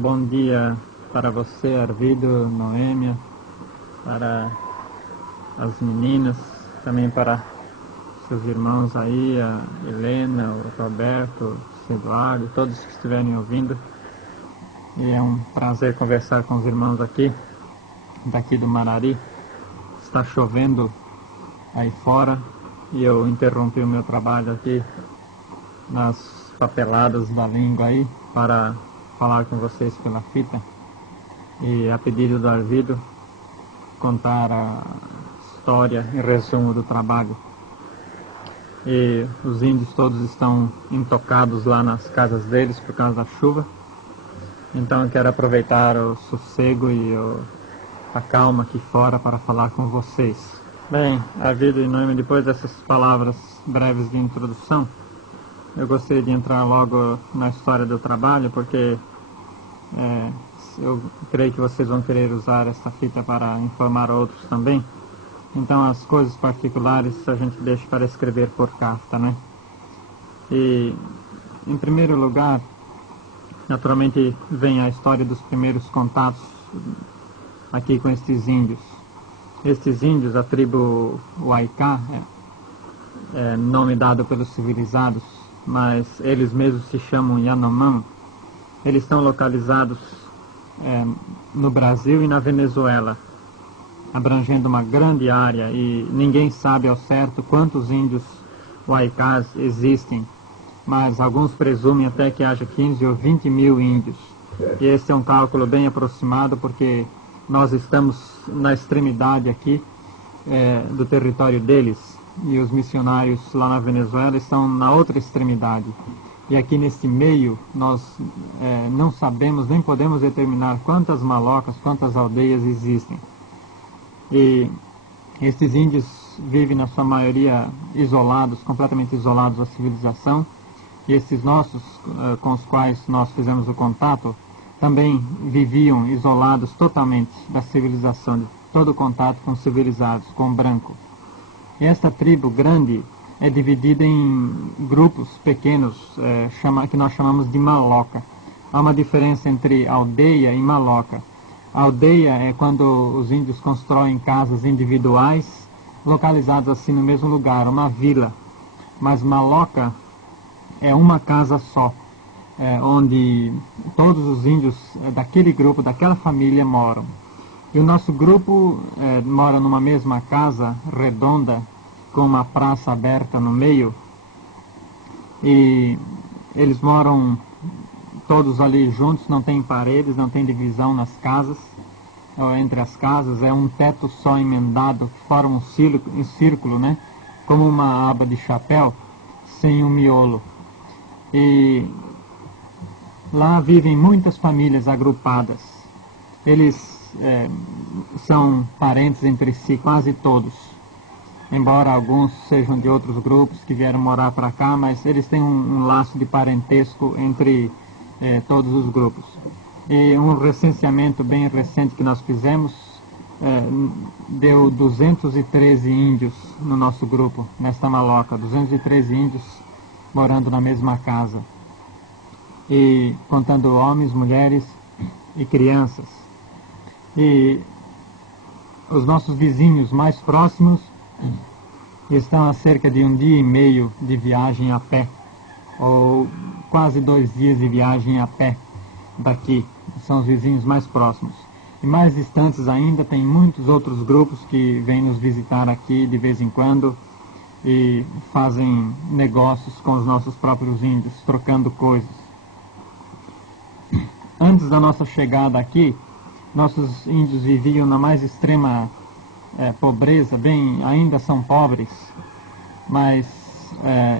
Bom dia para você, Arvido, Noêmia, para as meninas, também para seus irmãos aí, a Helena, o Roberto, o Eduardo, todos que estiverem ouvindo. E é um prazer conversar com os irmãos daqui do Marari. Está chovendo aí fora e eu interrompi o meu trabalho aqui nas papeladas da língua aí para falar com vocês pela fita e, a pedido do Arvido, contar a história e resumo do trabalho. E os índios todos estão intocados lá nas casas deles por causa da chuva, então eu quero aproveitar o sossego e a calma aqui fora para falar com vocês. Bem, Arvido e Noemi, depois dessas palavras breves de introdução, eu gostaria de entrar logo na história do trabalho, porque eu creio que vocês vão querer usar essa fita para informar outros também. Então as coisas particulares a gente deixa para escrever por carta, né? E, em primeiro lugar, naturalmente vem a história dos primeiros contatos aqui com estes índios. Estes índios, a tribo Waiká, nome dado pelos civilizados, mas eles mesmos se chamam Yanomami. Eles estão localizados no Brasil e na Venezuela, abrangendo uma grande área, e ninguém sabe ao certo quantos índios Waikás existem, mas alguns presumem até que haja 15 ou 20 mil índios. E esse é um cálculo bem aproximado, porque nós estamos na extremidade aqui do território deles, e os missionários lá na Venezuela estão na outra extremidade. E aqui neste meio nós não sabemos, nem podemos determinar quantas malocas, quantas aldeias existem. E estes índios vivem na sua maioria isolados, completamente isolados da civilização. E esses nossos, com os quais nós fizemos o contato, também viviam isolados totalmente da civilização, de todo contato com civilizados, com branco. E esta tribo grande é dividida em grupos pequenos, que nós chamamos de maloca. Há uma diferença entre aldeia e maloca. A aldeia é quando os índios constroem casas individuais, localizadas assim no mesmo lugar, uma vila. Mas maloca é uma casa só, onde todos os índios daquele grupo, daquela família moram. E o nosso grupo mora numa mesma casa redonda, com uma praça aberta no meio, e eles moram todos ali juntos, não tem paredes, não tem divisão nas casas, ou entre as casas, é um teto só emendado, que forma um círculo, né? Como uma aba de chapéu, sem um miolo. E lá vivem muitas famílias agrupadas. Eles são parentes entre si, quase todos. Embora alguns sejam de outros grupos que vieram morar para cá, mas eles têm um laço de parentesco entre todos os grupos. E um recenseamento bem recente que nós fizemos deu 213 índios no nosso grupo, nesta maloca, 213 índios morando na mesma casa, e contando homens, mulheres e crianças. E os nossos vizinhos mais próximos estão a cerca de 1 dia e meio de viagem a pé, ou quase 2 dias de viagem a pé daqui. São os vizinhos mais próximos. E mais distantes ainda, tem muitos outros grupos que vêm nos visitar aqui de vez em quando e fazem negócios com os nossos próprios índios, trocando coisas. Antes da nossa chegada aqui, nossos índios viviam na mais extrema pobreza, ainda são pobres, mas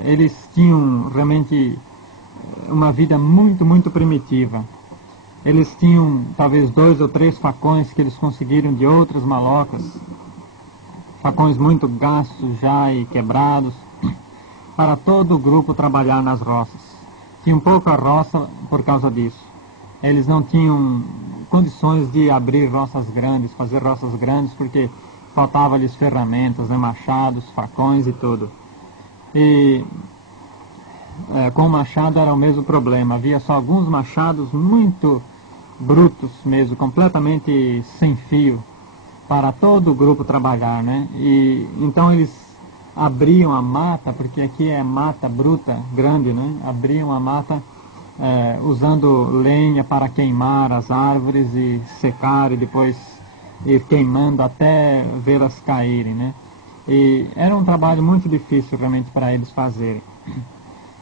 eles tinham realmente uma vida muito, muito primitiva. Eles tinham talvez 2 ou 3 facões que eles conseguiram de outras malocas, facões muito gastos já e quebrados, para todo o grupo trabalhar nas roças. Tinham pouca roça por causa disso. Eles não tinham condições de abrir roças grandes, fazer roças grandes, porque faltava-lhes ferramentas, machados, facões e tudo. E com o machado era o mesmo problema. Havia só alguns machados muito brutos mesmo, completamente sem fio, para todo o grupo trabalhar, né? E então eles abriam a mata, porque aqui é mata bruta, grande, né? Abriam a mata usando lenha para queimar as árvores e secar e depois ir queimando até vê-las caírem, né? E era um trabalho muito difícil realmente para eles fazerem.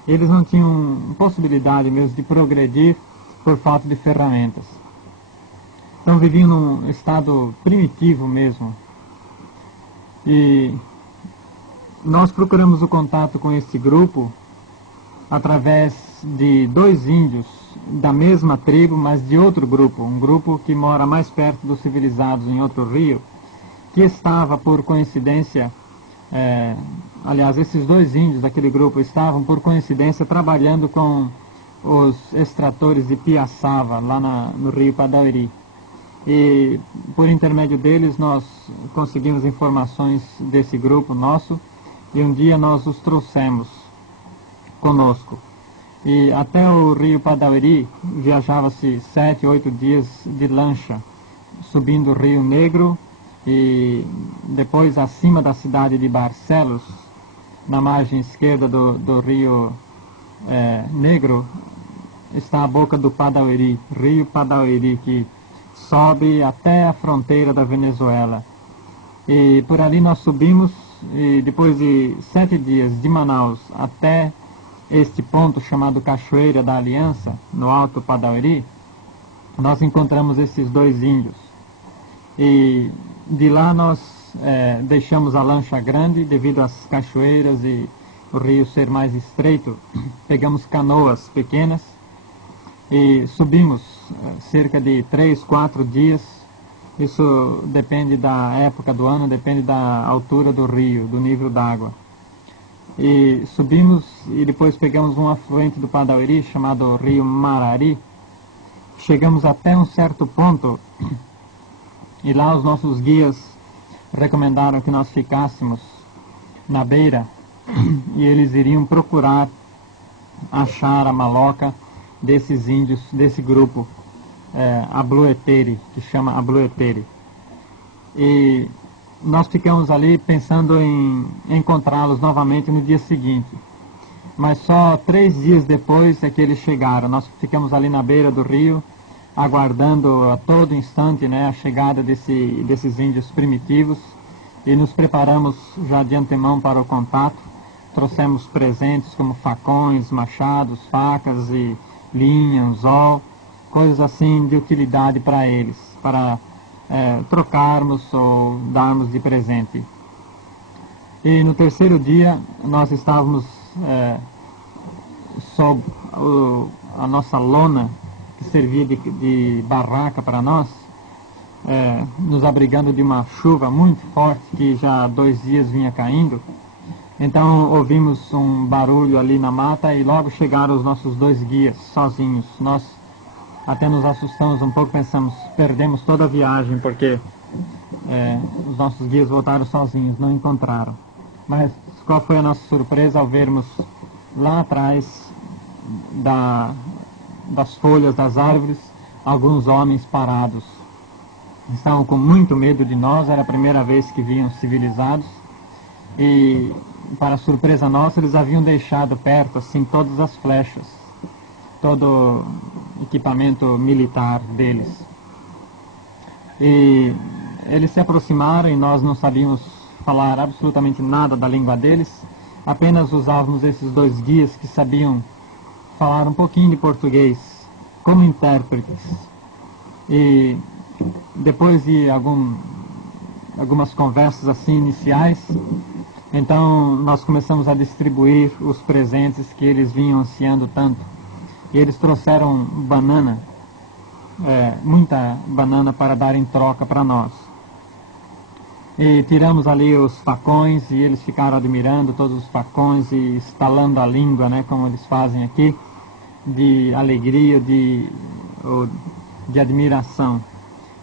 Eles não tinham possibilidade mesmo de progredir por falta de ferramentas. Então viviam num estado primitivo mesmo. E nós procuramos o contato com esse grupo através de 2 índios da mesma tribo, mas de outro grupo, um grupo que mora mais perto dos civilizados em outro rio, que estava por coincidência, aliás, esses 2 índios daquele grupo estavam por coincidência trabalhando com os extratores de piaçava lá no rio Padauiri. E por intermédio deles nós conseguimos informações desse grupo nosso e um dia nós os trouxemos conosco. E até o rio Padauiri viajava-se 7, 8 dias de lancha, subindo o Rio Negro e depois acima da cidade de Barcelos, na margem esquerda do Rio Negro, está a boca do Padauiri, Rio Padauiri, que sobe até a fronteira da Venezuela. E por ali nós subimos e depois de 7 dias de Manaus até este ponto chamado Cachoeira da Aliança, no Alto Padauiri, nós encontramos esses 2 índios. E de lá nós deixamos a lancha grande devido às cachoeiras e o rio ser mais estreito. Pegamos canoas pequenas e subimos cerca de 3, 4 dias. Isso depende da época do ano, depende da altura do rio, do nível d'água. E subimos e depois pegamos um afluente do Padauiri chamado Rio Marari. Chegamos até um certo ponto e lá os nossos guias recomendaram que nós ficássemos na beira e eles iriam procurar achar a maloca desses índios, desse grupo Ablueteri, que chama Ablueteri. E nós ficamos ali pensando em encontrá-los novamente no dia seguinte. Mas só 3 dias depois é que eles chegaram. Nós ficamos ali na beira do rio, aguardando a todo instante, né, a chegada desses índios primitivos. E nos preparamos já de antemão para o contato. Trouxemos presentes como facões, machados, facas e linha, anzol, coisas assim de utilidade para eles, para trocarmos ou darmos de presente. E no 3º dia nós estávamos sob a nossa lona, que servia de barraca para nós, nos abrigando de uma chuva muito forte que já há 2 dias vinha caindo. Então ouvimos um barulho ali na mata e logo chegaram os nossos 2 guias sozinhos. Nós até nos assustamos um pouco, pensamos, perdemos toda a viagem porque os nossos guias voltaram sozinhos, não encontraram. Mas qual foi a nossa surpresa ao vermos lá atrás das folhas das árvores alguns homens parados. Estavam com muito medo de nós, era a primeira vez que vinham civilizados e, para surpresa nossa, eles haviam deixado perto assim todas as flechas, todo o equipamento militar deles. E eles se aproximaram e nós não sabíamos falar absolutamente nada da língua deles, apenas usávamos esses 2 guias que sabiam falar um pouquinho de português como intérpretes. E depois de algumas conversas assim iniciais, então nós começamos a distribuir os presentes que eles vinham ansiando tanto. E eles trouxeram banana, muita banana para dar em troca para nós. E tiramos ali os facões e eles ficaram admirando todos os facões e estalando a língua, né, como eles fazem aqui, de alegria, de admiração.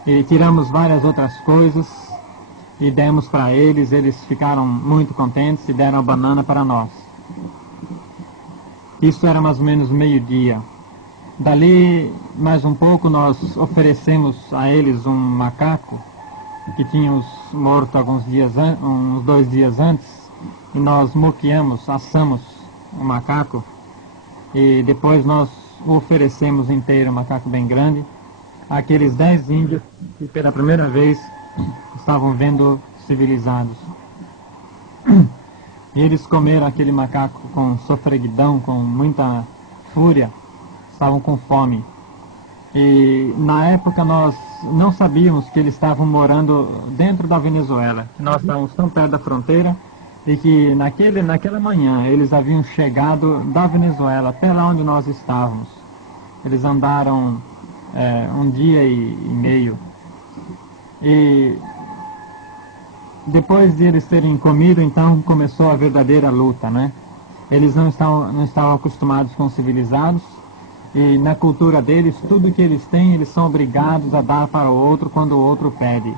E tiramos várias outras coisas e demos para eles, eles ficaram muito contentes e deram a banana para nós. Isso era mais ou menos meio-dia. Dali, mais um pouco, nós oferecemos a eles um macaco que tínhamos morto uns 2 dias antes, e nós moqueamos, assamos o macaco, e depois nós o oferecemos inteiro, um macaco bem grande, àqueles 10 índios que pela primeira vez estavam vendo civilizados. E eles comeram aquele macaco com sofreguidão, com muita fúria, estavam com fome. E na época nós não sabíamos que eles estavam morando dentro da Venezuela, que nós estávamos tão perto da fronteira, e que naquela manhã eles haviam chegado da Venezuela até lá onde nós estávamos. Eles andaram 1 dia e meio. E depois de eles terem comido, então começou a verdadeira luta, né? Eles não estavam acostumados com os civilizados, e na cultura deles, tudo que eles têm, eles são obrigados a dar para o outro quando o outro pede.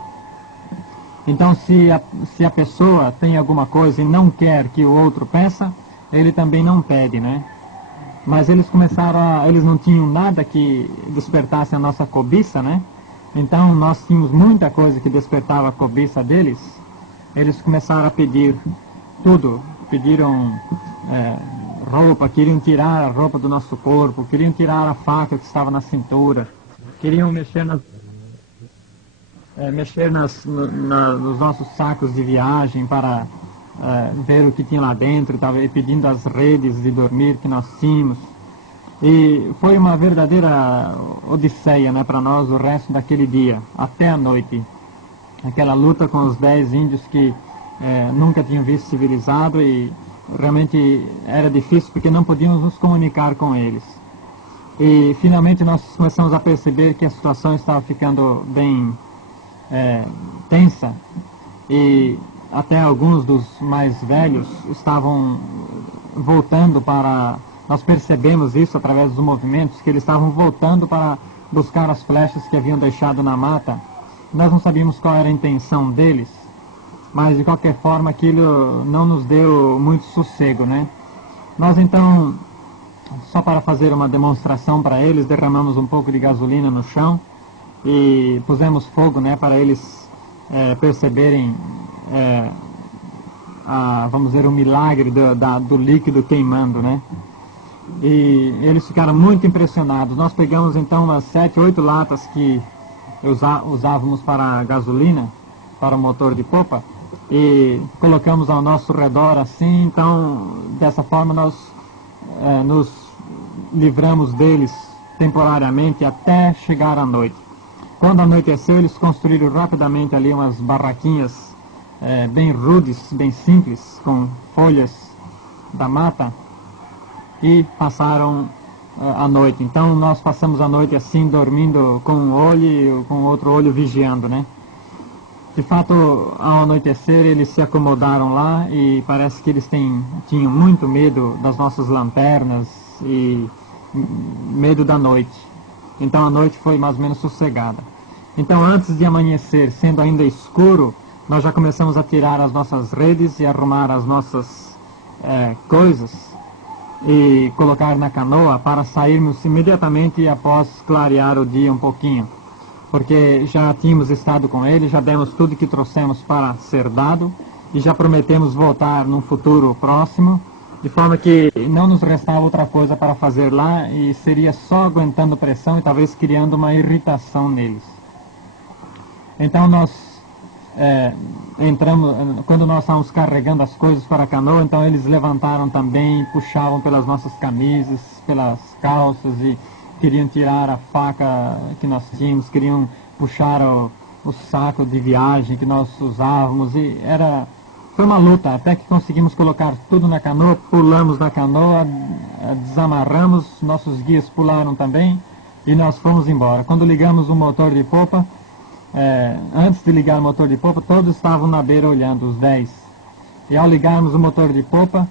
Então, se a pessoa tem alguma coisa e não quer que o outro peça, ele também não pede, né? Mas eles eles não tinham nada que despertasse a nossa cobiça, né? Então, nós tínhamos muita coisa que despertava a cobiça deles. Eles começaram a pedir tudo. Pediram roupa, queriam tirar a roupa do nosso corpo, queriam tirar a faca que estava na cintura, queriam mexer nos nossos sacos de viagem para ver o que tinha lá dentro, pedindo as redes de dormir que nós tínhamos. E foi uma verdadeira odisseia, né, para nós o resto daquele dia, até a noite. Aquela luta com os 10 índios que nunca tinham visto civilizado, e realmente era difícil porque não podíamos nos comunicar com eles. E finalmente nós começamos a perceber que a situação estava ficando bem tensa, e até alguns dos mais velhos estavam voltando para... Nós percebemos isso através dos movimentos, que eles estavam voltando para buscar as flechas que haviam deixado na mata. Nós não sabíamos qual era a intenção deles, mas de qualquer forma aquilo não nos deu muito sossego, né? Nós então, só para fazer uma demonstração para eles, derramamos um pouco de gasolina no chão e pusemos fogo, né, para eles perceberem, vamos dizer, o milagre do líquido queimando, né? E eles ficaram muito impressionados. Nós pegamos então umas 7, 8 latas que usávamos para gasolina, para o motor de popa, e colocamos ao nosso redor assim. Então, dessa forma nós nos livramos deles temporariamente até chegar à noite. Quando anoiteceu, eles construíram rapidamente ali umas barraquinhas bem rudes, bem simples, com folhas da mata, e passaram a noite. Então nós passamos a noite assim, dormindo com um olho e com o outro olho vigiando, né? De fato, ao anoitecer, eles se acomodaram lá, e parece que eles tinham muito medo das nossas lanternas e medo da noite. Então a noite foi mais ou menos sossegada. Então, antes de amanhecer, sendo ainda escuro, nós já começamos a tirar as nossas redes e arrumar as nossas coisas e colocar na canoa para sairmos imediatamente após clarear o dia um pouquinho, porque já tínhamos estado com ele, já demos tudo que trouxemos para ser dado, e já prometemos voltar num futuro próximo, de forma que não nos restava outra coisa para fazer lá, e seria só aguentando pressão e talvez criando uma irritação neles. Então nós entramos, quando nós estávamos carregando as coisas para a canoa, então eles levantaram também, puxavam pelas nossas camisas, pelas calças, e queriam tirar a faca que nós tínhamos, queriam puxar o saco de viagem que nós usávamos, e foi uma luta, até que conseguimos colocar tudo na canoa, pulamos da canoa, desamarramos, nossos guias pularam também, e nós fomos embora. Quando ligamos o motor de popa, antes de ligar o motor de popa, todos estavam na beira olhando, os 10. E ao ligarmos o motor de popa,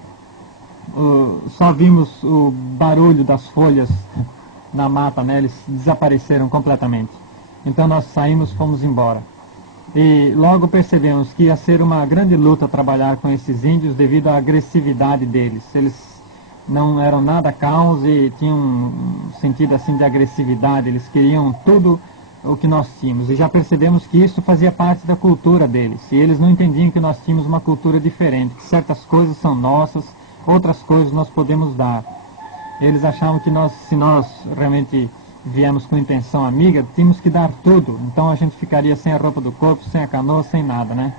só vimos o barulho das folhas na mata, né? Eles desapareceram completamente. Então nós saímos, fomos embora. E logo percebemos que ia ser uma grande luta trabalhar com esses índios devido à agressividade deles. Eles não eram nada calmos e tinham um sentido assim de agressividade, eles queriam tudo o que nós tínhamos, e já percebemos que isso fazia parte da cultura deles, e eles não entendiam que nós tínhamos uma cultura diferente, que certas coisas são nossas, outras coisas nós podemos dar. Eles achavam que se nós realmente viemos com intenção amiga, tínhamos que dar tudo, então a gente ficaria sem a roupa do corpo, sem a canoa, sem nada, né?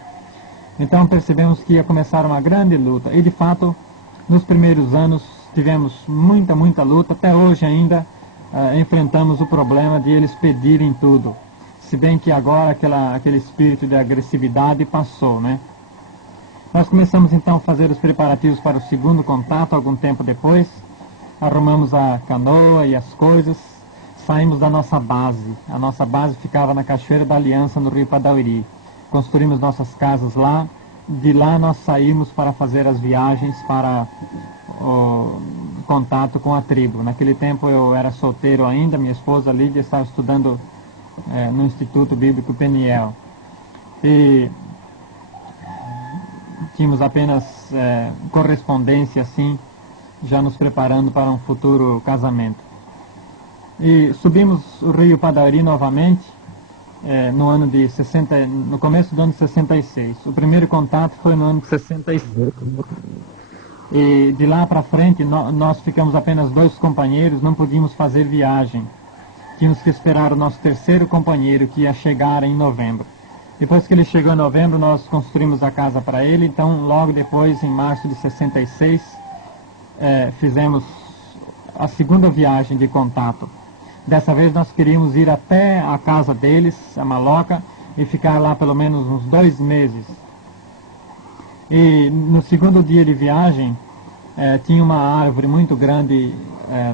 Então percebemos que ia começar uma grande luta, e de fato, nos primeiros anos tivemos muita luta, até hoje ainda enfrentamos o problema de eles pedirem tudo, se bem que agora aquele espírito de agressividade passou, né? Nós começamos então a fazer os preparativos para o segundo contato, algum tempo depois, arrumamos a canoa e as coisas, saímos da nossa base. A nossa base ficava na Cachoeira da Aliança, no Rio Padauiri. Construímos nossas casas lá, de lá nós saímos para fazer as viagens para o contato com a tribo. Naquele tempo eu era solteiro ainda, minha esposa Lídia estava estudando no Instituto Bíblico Peniel. E tínhamos apenas correspondência assim, já nos preparando para um futuro casamento. E subimos o Rio Padauiri novamente, no começo do ano de 66. O primeiro contato foi no ano de 66. E de lá para frente nós ficamos apenas 2 companheiros, não podíamos fazer viagem. Tínhamos que esperar o nosso terceiro companheiro, que ia chegar em novembro. Depois que ele chegou em novembro, nós construímos a casa para ele, então logo depois, em março de 66, fizemos a segunda viagem de contato. Dessa vez nós queríamos ir até a casa deles, a Maloca, e ficar lá pelo menos uns 2 meses. E no segundo dia de viagem, tinha uma árvore muito grande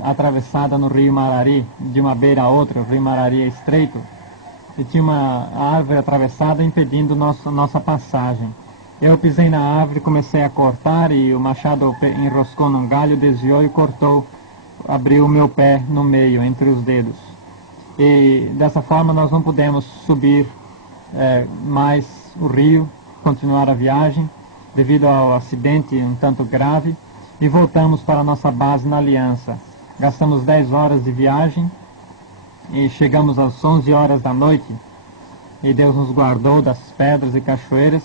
atravessada no Rio Marari, de uma beira a outra. O Rio Marari é estreito, e tinha uma árvore atravessada impedindo nossa passagem. Eu pisei na árvore, comecei a cortar, e o machado enroscou num galho, desviou e cortou, abriu o meu pé no meio, entre os dedos. E dessa forma nós não pudemos subir mais o rio, continuar a viagem, devido ao acidente um tanto grave, e voltamos para a nossa base na Aliança. Gastamos 10 horas de viagem e chegamos às 11 horas da noite, e Deus nos guardou das pedras e cachoeiras.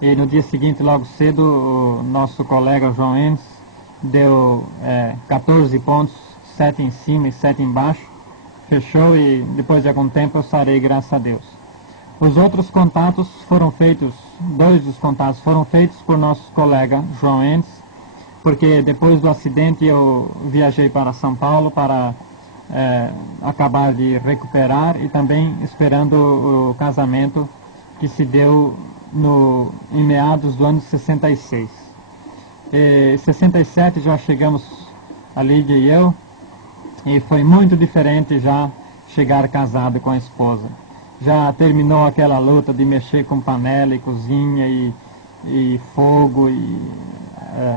E no dia seguinte, logo cedo, o nosso colega João Enz deu 14 pontos, 7 em cima e 7 embaixo, fechou, e depois de algum tempo eu sarei, graças a Deus. Os outros contatos foram feitos, 2 dos contatos foram feitos por nosso colega João Enz, porque depois do acidente eu viajei para São Paulo para acabar de recuperar, e também esperando o casamento que se deu em meados do ano de 66. Em 67 já chegamos, a Lídia e eu, e foi muito diferente já chegar casado com a esposa. Já terminou aquela luta de mexer com panela e cozinha e fogo e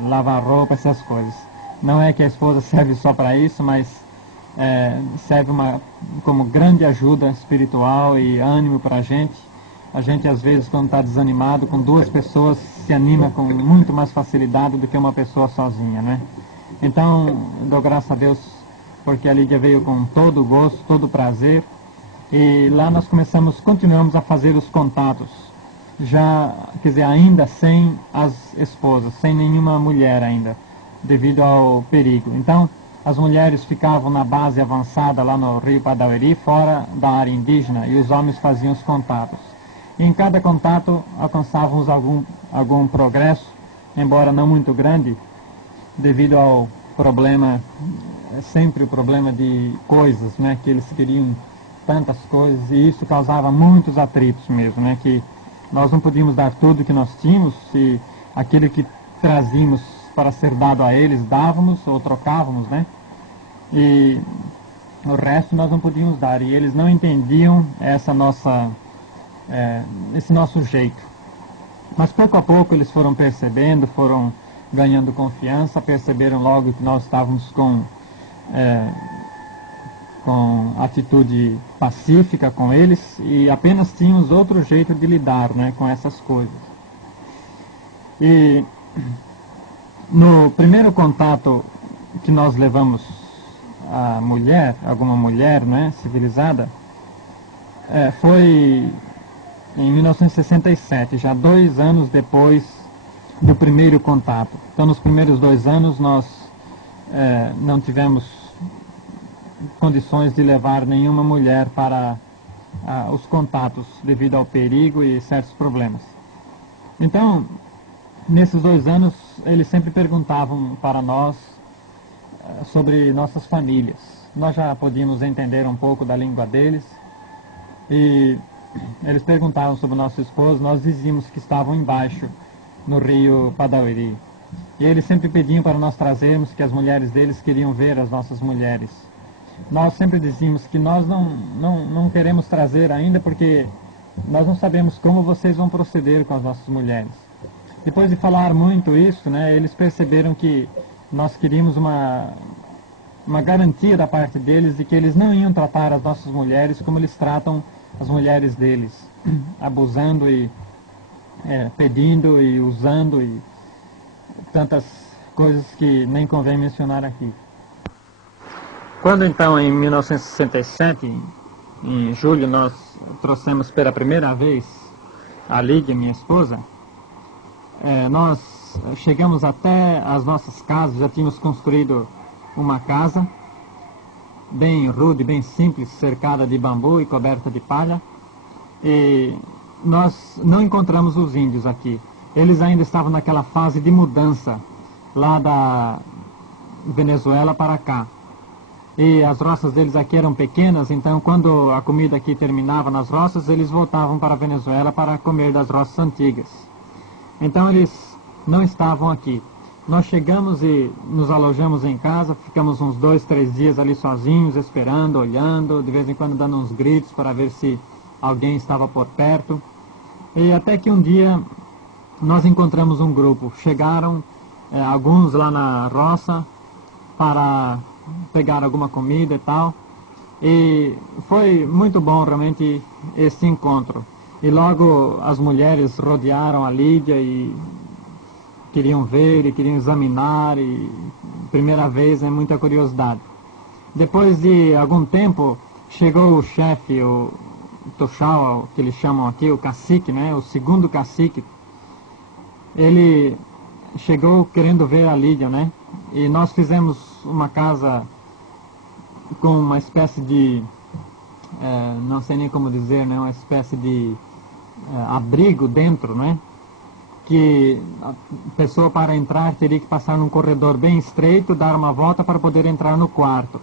lavar roupa, essas coisas. Não é que a esposa serve só para isso, mas serve como grande ajuda espiritual e ânimo para a gente. A gente às vezes, quando está desanimado, com 2 pessoas se anima com muito mais facilidade do que uma pessoa sozinha, né? Então, dou graças a Deus porque a Lídia veio com todo o gosto, todo o prazer, e lá nós continuamos a fazer os contatos, já, quer dizer, ainda sem as esposas, sem nenhuma mulher ainda, devido ao perigo. Então, as mulheres ficavam na base avançada lá no Rio Padauiri, fora da área indígena, e os homens faziam os contatos. E em cada contato alcançávamos algum progresso, embora não muito grande, devido ao problema, sempre o problema de coisas, né, que eles queriam tantas coisas, e isso causava muitos atritos mesmo, né, que nós não podíamos dar tudo que nós tínhamos, e aquilo que trazíamos para ser dado a eles, dávamos ou trocávamos, né, e o resto nós não podíamos dar, e eles não entendiam esse nosso jeito. Mas pouco a pouco eles foram percebendo, foram ganhando confiança, perceberam logo que nós estávamos com atitude pacífica com eles, e apenas tínhamos outro jeito de lidar, né, com essas coisas. E no primeiro contato que nós levamos a mulher, alguma mulher, né, civilizada, foi em 1967, já 2 anos depois do primeiro contato. Então, nos primeiros 2 anos, nós não tivemos condições de levar nenhuma mulher para os contatos, devido ao perigo e certos problemas. Então, nesses 2 anos, eles sempre perguntavam para nós sobre nossas famílias. Nós já podíamos entender um pouco da língua deles, e eles perguntavam sobre o nosso esposo. Nós dizíamos que estavam embaixo, no rio Padauiri. E eles sempre pediam para nós trazermos, que as mulheres deles queriam ver as nossas mulheres. Nós sempre dizíamos que nós não queremos trazer ainda, porque nós não sabemos como vocês vão proceder com as nossas mulheres. Depois de falar muito isso, né, eles perceberam que nós queríamos uma garantia da parte deles de que eles não iam tratar as nossas mulheres como eles tratam as mulheres deles, abusando e pedindo e usando e tantas coisas que nem convém mencionar aqui. Quando então, em 1967, em julho, nós trouxemos pela primeira vez a Lídia, minha esposa, nós chegamos até as nossas casas. Já tínhamos construído uma casa bem rude, bem simples, cercada de bambu e coberta de palha, e nós não encontramos os índios aqui. Eles ainda estavam naquela fase de mudança lá da Venezuela para cá, e as roças deles aqui eram pequenas. Então, quando a comida aqui terminava nas roças, eles voltavam para a Venezuela para comer das roças antigas. Então, eles não estavam aqui. Nós chegamos e nos alojamos em casa, ficamos uns 2, 3 dias ali sozinhos, esperando, olhando, de vez em quando dando uns gritos para ver se alguém estava por perto. E até que um dia nós encontramos um grupo. Chegaram alguns lá na roça para pegar alguma comida e tal. E foi muito bom realmente esse encontro. E logo as mulheres rodearam a Lídia e queriam ver e queriam examinar, e primeira vez, muita curiosidade. Depois de algum tempo, chegou o chefe, o Toshal, que eles chamam aqui, o cacique, né, o segundo cacique. Ele chegou querendo ver a Lídia, né, e nós fizemos uma casa com uma espécie de, não sei nem como dizer, né, uma espécie de abrigo dentro, né, que a pessoa, para entrar, teria que passar num corredor bem estreito, dar uma volta para poder entrar no quarto.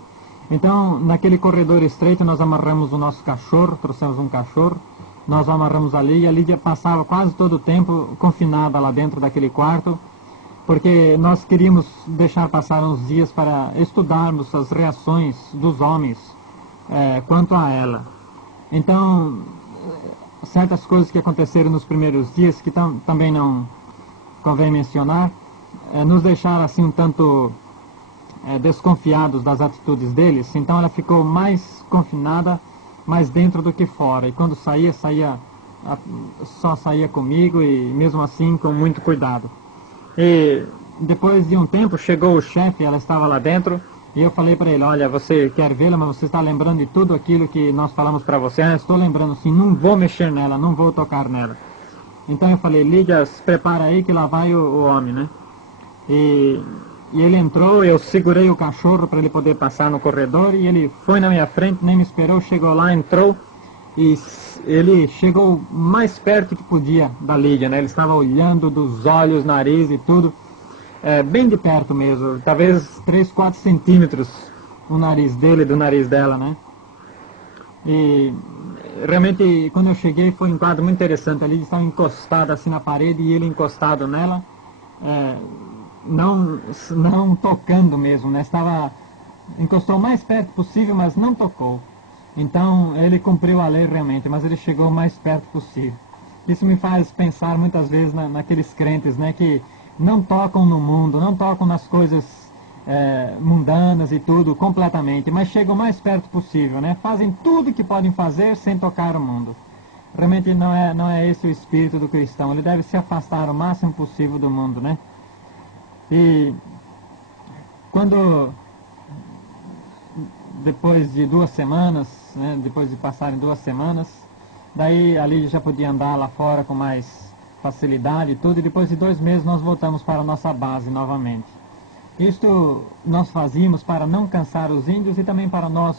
Então, naquele corredor estreito, nós amarramos o nosso cachorro, trouxemos um cachorro, nós o amarramos ali, e a Lídia passava quase todo o tempo confinada lá dentro daquele quarto, porque nós queríamos deixar passar uns dias para estudarmos as reações dos homens quanto a ela. Então, certas coisas que aconteceram nos primeiros dias, que também não convém mencionar, nos deixaram assim um tanto desconfiados das atitudes deles. Então ela ficou mais confinada, mais dentro do que fora, e quando só saía comigo, e mesmo assim com muito cuidado. E depois de um tempo chegou o chefe, ela estava lá dentro, e eu falei para ele: olha, você quer vê-la, mas você está lembrando de tudo aquilo que nós falamos para você? Eu estou lembrando, sim, não vou mexer nela, não vou tocar nela. Então eu falei: Lídia, se prepara aí que lá vai o homem, né? E ele entrou, eu segurei o cachorro para ele poder passar no corredor, e ele foi na minha frente, nem me esperou, chegou lá, entrou, e ele chegou mais perto que podia da Lídia, né? Ele estava olhando dos olhos, nariz e tudo, bem de perto mesmo, talvez 3, 4 centímetros o nariz dele do nariz dela, né? E realmente, quando eu cheguei, foi um quadro muito interessante. A Lídia estava encostada assim na parede, e ele encostado nela, não tocando mesmo, né? Encostou o mais perto possível, mas não tocou. Então ele cumpriu a lei realmente, mas ele chegou o mais perto possível. Isso me faz pensar muitas vezes naqueles crentes, né, que não tocam no mundo, não tocam nas coisas mundanas e tudo completamente, mas chegam o mais perto possível, né? Fazem tudo o que podem fazer sem tocar o mundo. Realmente não é esse o espírito do cristão. Ele deve se afastar o máximo possível do mundo, né? E Quando, depois de 2 semanas, né, depois de passarem 2 semanas, daí ali já podia andar lá fora com mais facilidade e tudo, e depois de 2 meses nós voltamos para a nossa base novamente. Isto nós fazíamos para não cansar os índios e também para nós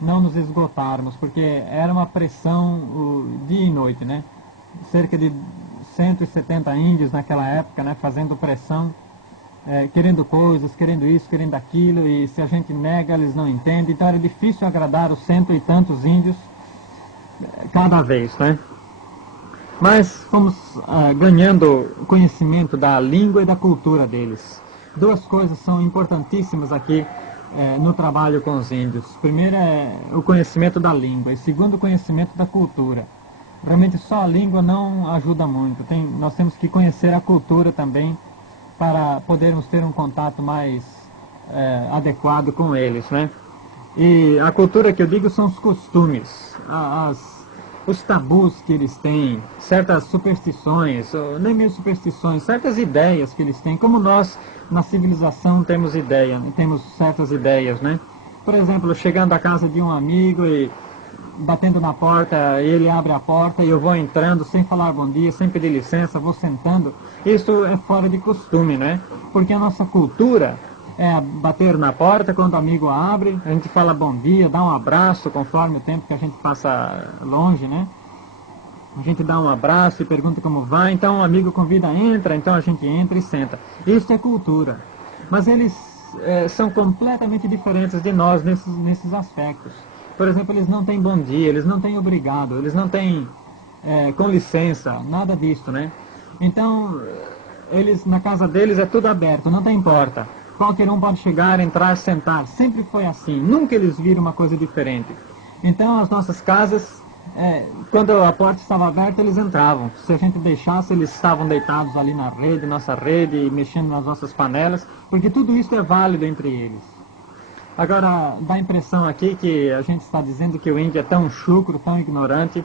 não nos esgotarmos, porque era uma pressão dia e noite, né? Cerca de 170 índios naquela época, né, fazendo pressão, querendo coisas, querendo isso, querendo aquilo, e se a gente nega, eles não entendem. Então era difícil agradar os 100 e tantos índios cada vez, né? Mas fomos ganhando conhecimento da língua e da cultura deles. 2 coisas são importantíssimas aqui no trabalho com os índios. Primeiro é o conhecimento da língua e segundo o conhecimento da cultura. Realmente só a língua não ajuda muito. Nós temos que conhecer a cultura também para podermos ter um contato mais adequado com eles, né? E a cultura que eu digo são os costumes, os tabus que eles têm, certas superstições, ou nem mesmo superstições, certas ideias que eles têm, como nós na civilização temos certas ideias, né? Por exemplo, chegando à casa de um amigo e batendo na porta, ele abre a porta e eu vou entrando sem falar bom dia, sem pedir licença, vou sentando. Isso é fora de costume, né? Porque a nossa cultura é bater na porta quando o amigo abre, a gente fala bom dia, dá um abraço conforme o tempo que a gente passa longe, né? A gente dá um abraço e pergunta como vai, então o amigo convida, entra, então a gente entra e senta. Isso é cultura. Mas eles são completamente diferentes de nós nesses aspectos. Por exemplo, eles não têm bom dia, eles não têm obrigado, eles não têm com licença, nada disso, né? Então, na casa deles é tudo aberto, não tem porta. Qualquer um pode chegar, entrar, sentar. Sempre foi assim. Nunca eles viram uma coisa diferente. Então, as nossas casas, quando a porta estava aberta, eles entravam. Se a gente deixasse, eles estavam deitados ali na rede, nossa rede, mexendo nas nossas panelas, porque tudo isso é válido entre eles. Agora, dá a impressão aqui que a gente está dizendo que o índio é tão chucro, tão ignorante.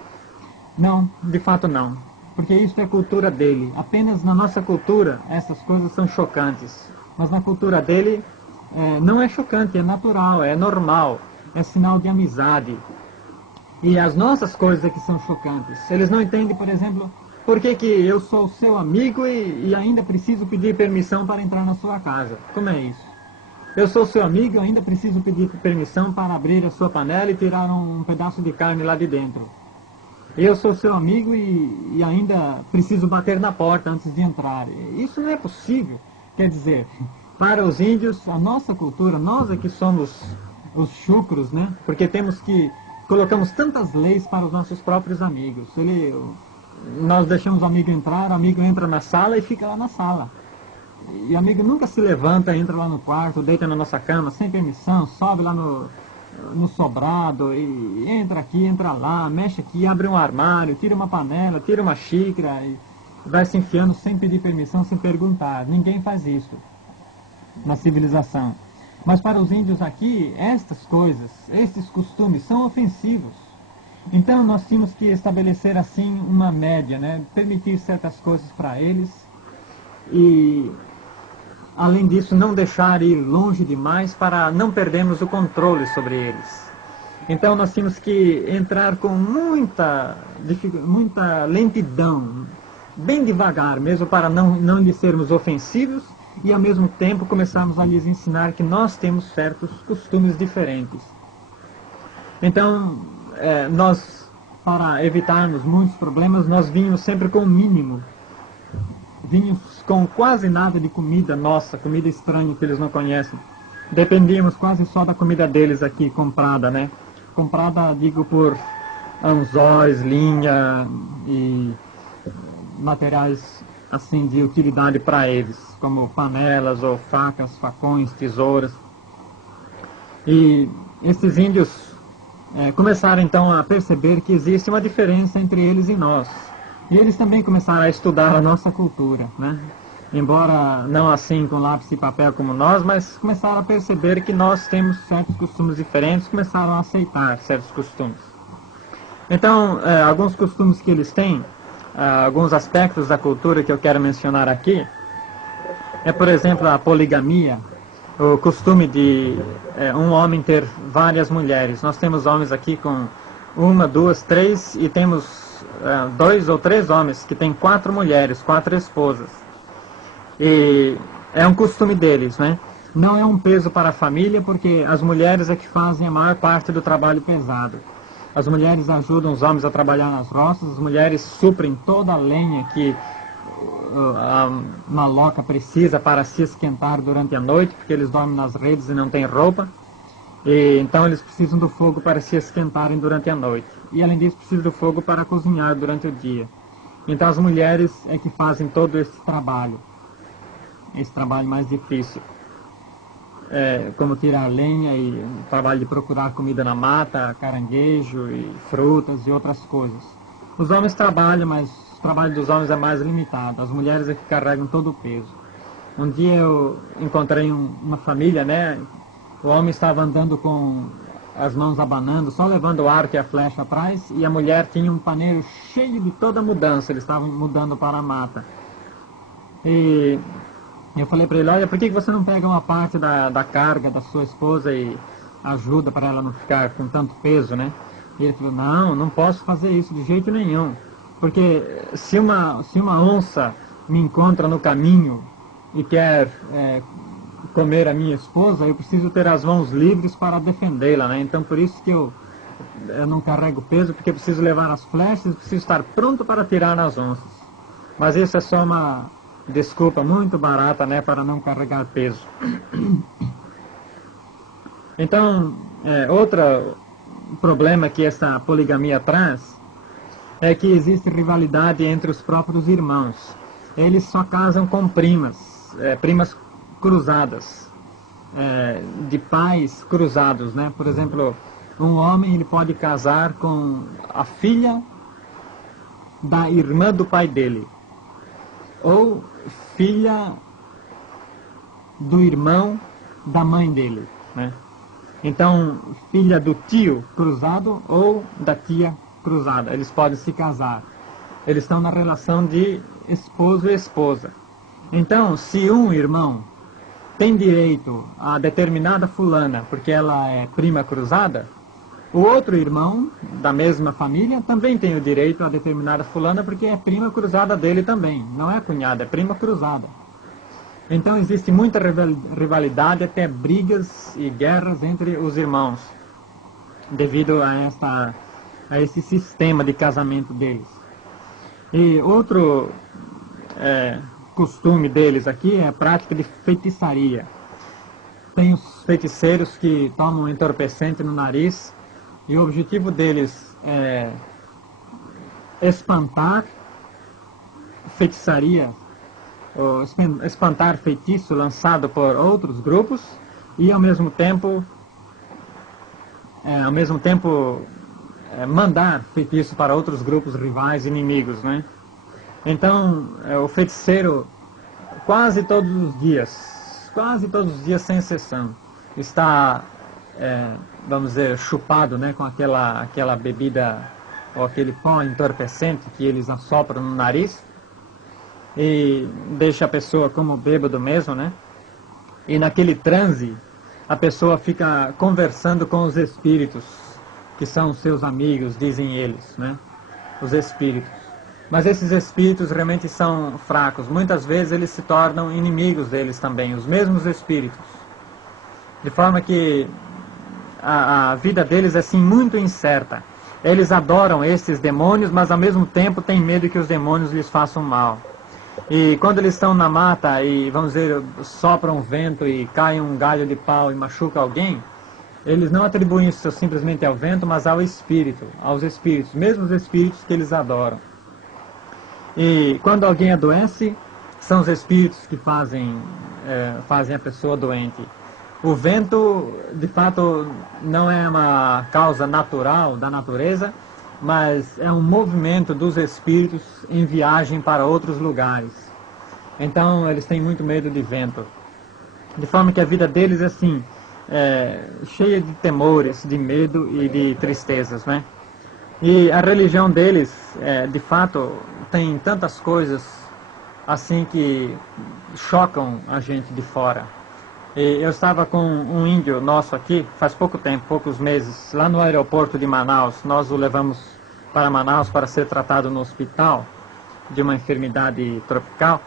Não, de fato não. Porque isso é a cultura dele. Apenas na nossa cultura, essas coisas são chocantes. Mas na cultura dele, não é chocante, é natural, é normal, é sinal de amizade. E as nossas coisas é que são chocantes. Eles não entendem, por exemplo, por que eu sou seu amigo e ainda preciso pedir permissão para entrar na sua casa. Como é isso? Eu sou seu amigo e ainda preciso pedir permissão para abrir a sua panela e tirar um pedaço de carne lá de dentro. Eu sou seu amigo e ainda preciso bater na porta antes de entrar. Isso não é possível. Quer dizer, para os índios, a nossa cultura, nós é que somos os chucros, né? Porque colocamos tantas leis para os nossos próprios amigos. Nós deixamos o amigo entrar, o amigo entra na sala e fica lá na sala. E o amigo nunca se levanta, entra lá no quarto, deita na nossa cama, sem permissão, sobe lá no sobrado, e entra aqui, entra lá, mexe aqui, abre um armário, tira uma panela, tira uma xícara, e vai se enfiando sem pedir permissão, sem perguntar. Ninguém faz isso na civilização. Mas para os índios aqui, estas coisas, estes costumes são ofensivos. Então nós tínhamos que estabelecer assim uma média, né? Permitir certas coisas para eles e, além disso, não deixar ir longe demais para não perdermos o controle sobre eles. Então nós tínhamos que entrar com muita lentidão, bem devagar mesmo, para não lhes sermos ofensivos e ao mesmo tempo começarmos a lhes ensinar que nós temos certos costumes diferentes. Então, nós, para evitarmos muitos problemas, nós vínhamos sempre com o mínimo. Vínhamos com quase nada de comida nossa, comida estranha que eles não conhecem. Dependíamos quase só da comida deles aqui, comprada, né? Comprada, digo, por anzóis, linha e materiais assim de utilidade para eles, como panelas ou facas, facões, tesouras. E esses índios começaram então a perceber que existe uma diferença entre eles e nós. E eles também começaram a estudar a nossa cultura, né? Embora não assim com lápis e papel como nós, mas começaram a perceber que nós temos certos costumes diferentes, começaram a aceitar certos costumes. Então, alguns costumes que eles têm, alguns aspectos da cultura que eu quero mencionar aqui, por exemplo, a poligamia. o costume de um homem ter várias mulheres. Nós temos homens aqui com uma, duas, três, e temos 2 ou 3 homens que têm 4 mulheres, 4 esposas. E é um costume deles, né? Não é um peso para a família, porque as mulheres é que fazem a maior parte do trabalho pesado. As mulheres ajudam os homens a trabalhar nas roças, as mulheres suprem toda a lenha que a maloca precisa para se esquentar durante a noite, porque eles dormem nas redes e não têm roupa. E então eles precisam do fogo para se esquentarem durante a noite. E além disso, precisam do fogo para cozinhar durante o dia. Então as mulheres é que fazem todo esse trabalho mais difícil. Como tirar lenha e o trabalho de procurar comida na mata, caranguejo e frutas e outras coisas. Os homens trabalham, mas o trabalho dos homens é mais limitado. As mulheres é que carregam todo o peso. Um dia eu encontrei uma família, né? O homem estava andando com as mãos abanando, só levando o arco e a flecha atrás, e a mulher tinha um paneiro cheio de toda mudança. Eles estavam mudando para a mata. E eu falei para ele: olha, por que você não pega uma parte da carga da sua esposa e ajuda para ela não ficar com tanto peso, né? E ele falou: não posso fazer isso de jeito nenhum, porque se uma onça me encontra no caminho e quer comer a minha esposa, eu preciso ter as mãos livres para defendê-la, né? Então por isso que eu não carrego peso, porque eu preciso levar as flechas, preciso estar pronto para atirar nas onças. Mas isso é só uma desculpa muito barata, né, para não carregar peso. Então, outro problema que essa poligamia traz é que existe rivalidade entre os próprios irmãos. Eles só casam com primas cruzadas, de pais cruzados, né? Por exemplo, um homem ele pode casar com a filha da irmã do pai dele, ou filha do irmão da mãe dele, né? Então, filha do tio cruzado ou da tia cruzada, eles podem se casar. Eles estão na relação de esposo e esposa. Então, se um irmão tem direito a determinada fulana porque ela é prima cruzada, o outro irmão da mesma família também tem o direito a determinada fulana porque é prima cruzada dele também. Não é cunhada, é prima cruzada. Então existe muita rivalidade, até brigas e guerras entre os irmãos, devido a esse sistema de casamento deles. E outro costume deles aqui é a prática de feitiçaria. Tem os feiticeiros que tomam entorpecente no nariz, e o objetivo deles é espantar feitiçaria, ou espantar feitiço lançado por outros grupos, e ao mesmo tempo mandar feitiço para outros grupos rivais, inimigos, né? Então, o feiticeiro quase todos os dias sem exceção, está, vamos dizer, chupado, né, com aquela bebida ou aquele pó entorpecente que eles assopram no nariz e deixa a pessoa como bêbado mesmo, né? E naquele transe a pessoa fica conversando com os espíritos, que são seus amigos, dizem eles, né? Os espíritos. Mas esses espíritos realmente são fracos. Muitas vezes eles se tornam inimigos deles também, os mesmos espíritos. De forma que a vida deles é assim muito incerta. Eles adoram esses demônios, mas ao mesmo tempo têm medo que os demônios lhes façam mal. E quando eles estão na mata e, vamos dizer, sopra um vento e cai um galho de pau e machuca alguém, eles não atribuem isso simplesmente ao vento, mas ao espírito, aos espíritos, mesmo os espíritos que eles adoram. E quando alguém adoece, são os espíritos que fazem a pessoa doente. O vento, de fato, não é uma causa natural da natureza, mas é um movimento dos espíritos em viagem para outros lugares. Então, eles têm muito medo de vento. De forma que a vida deles é assim, cheia de temores, de medo e de tristezas, né? E a religião deles, de fato, tem tantas coisas assim que chocam a gente de fora. E eu estava com um índio nosso aqui, faz pouco tempo, poucos meses, lá no aeroporto de Manaus. Nós o levamos para Manaus para ser tratado no hospital de uma enfermidade tropical.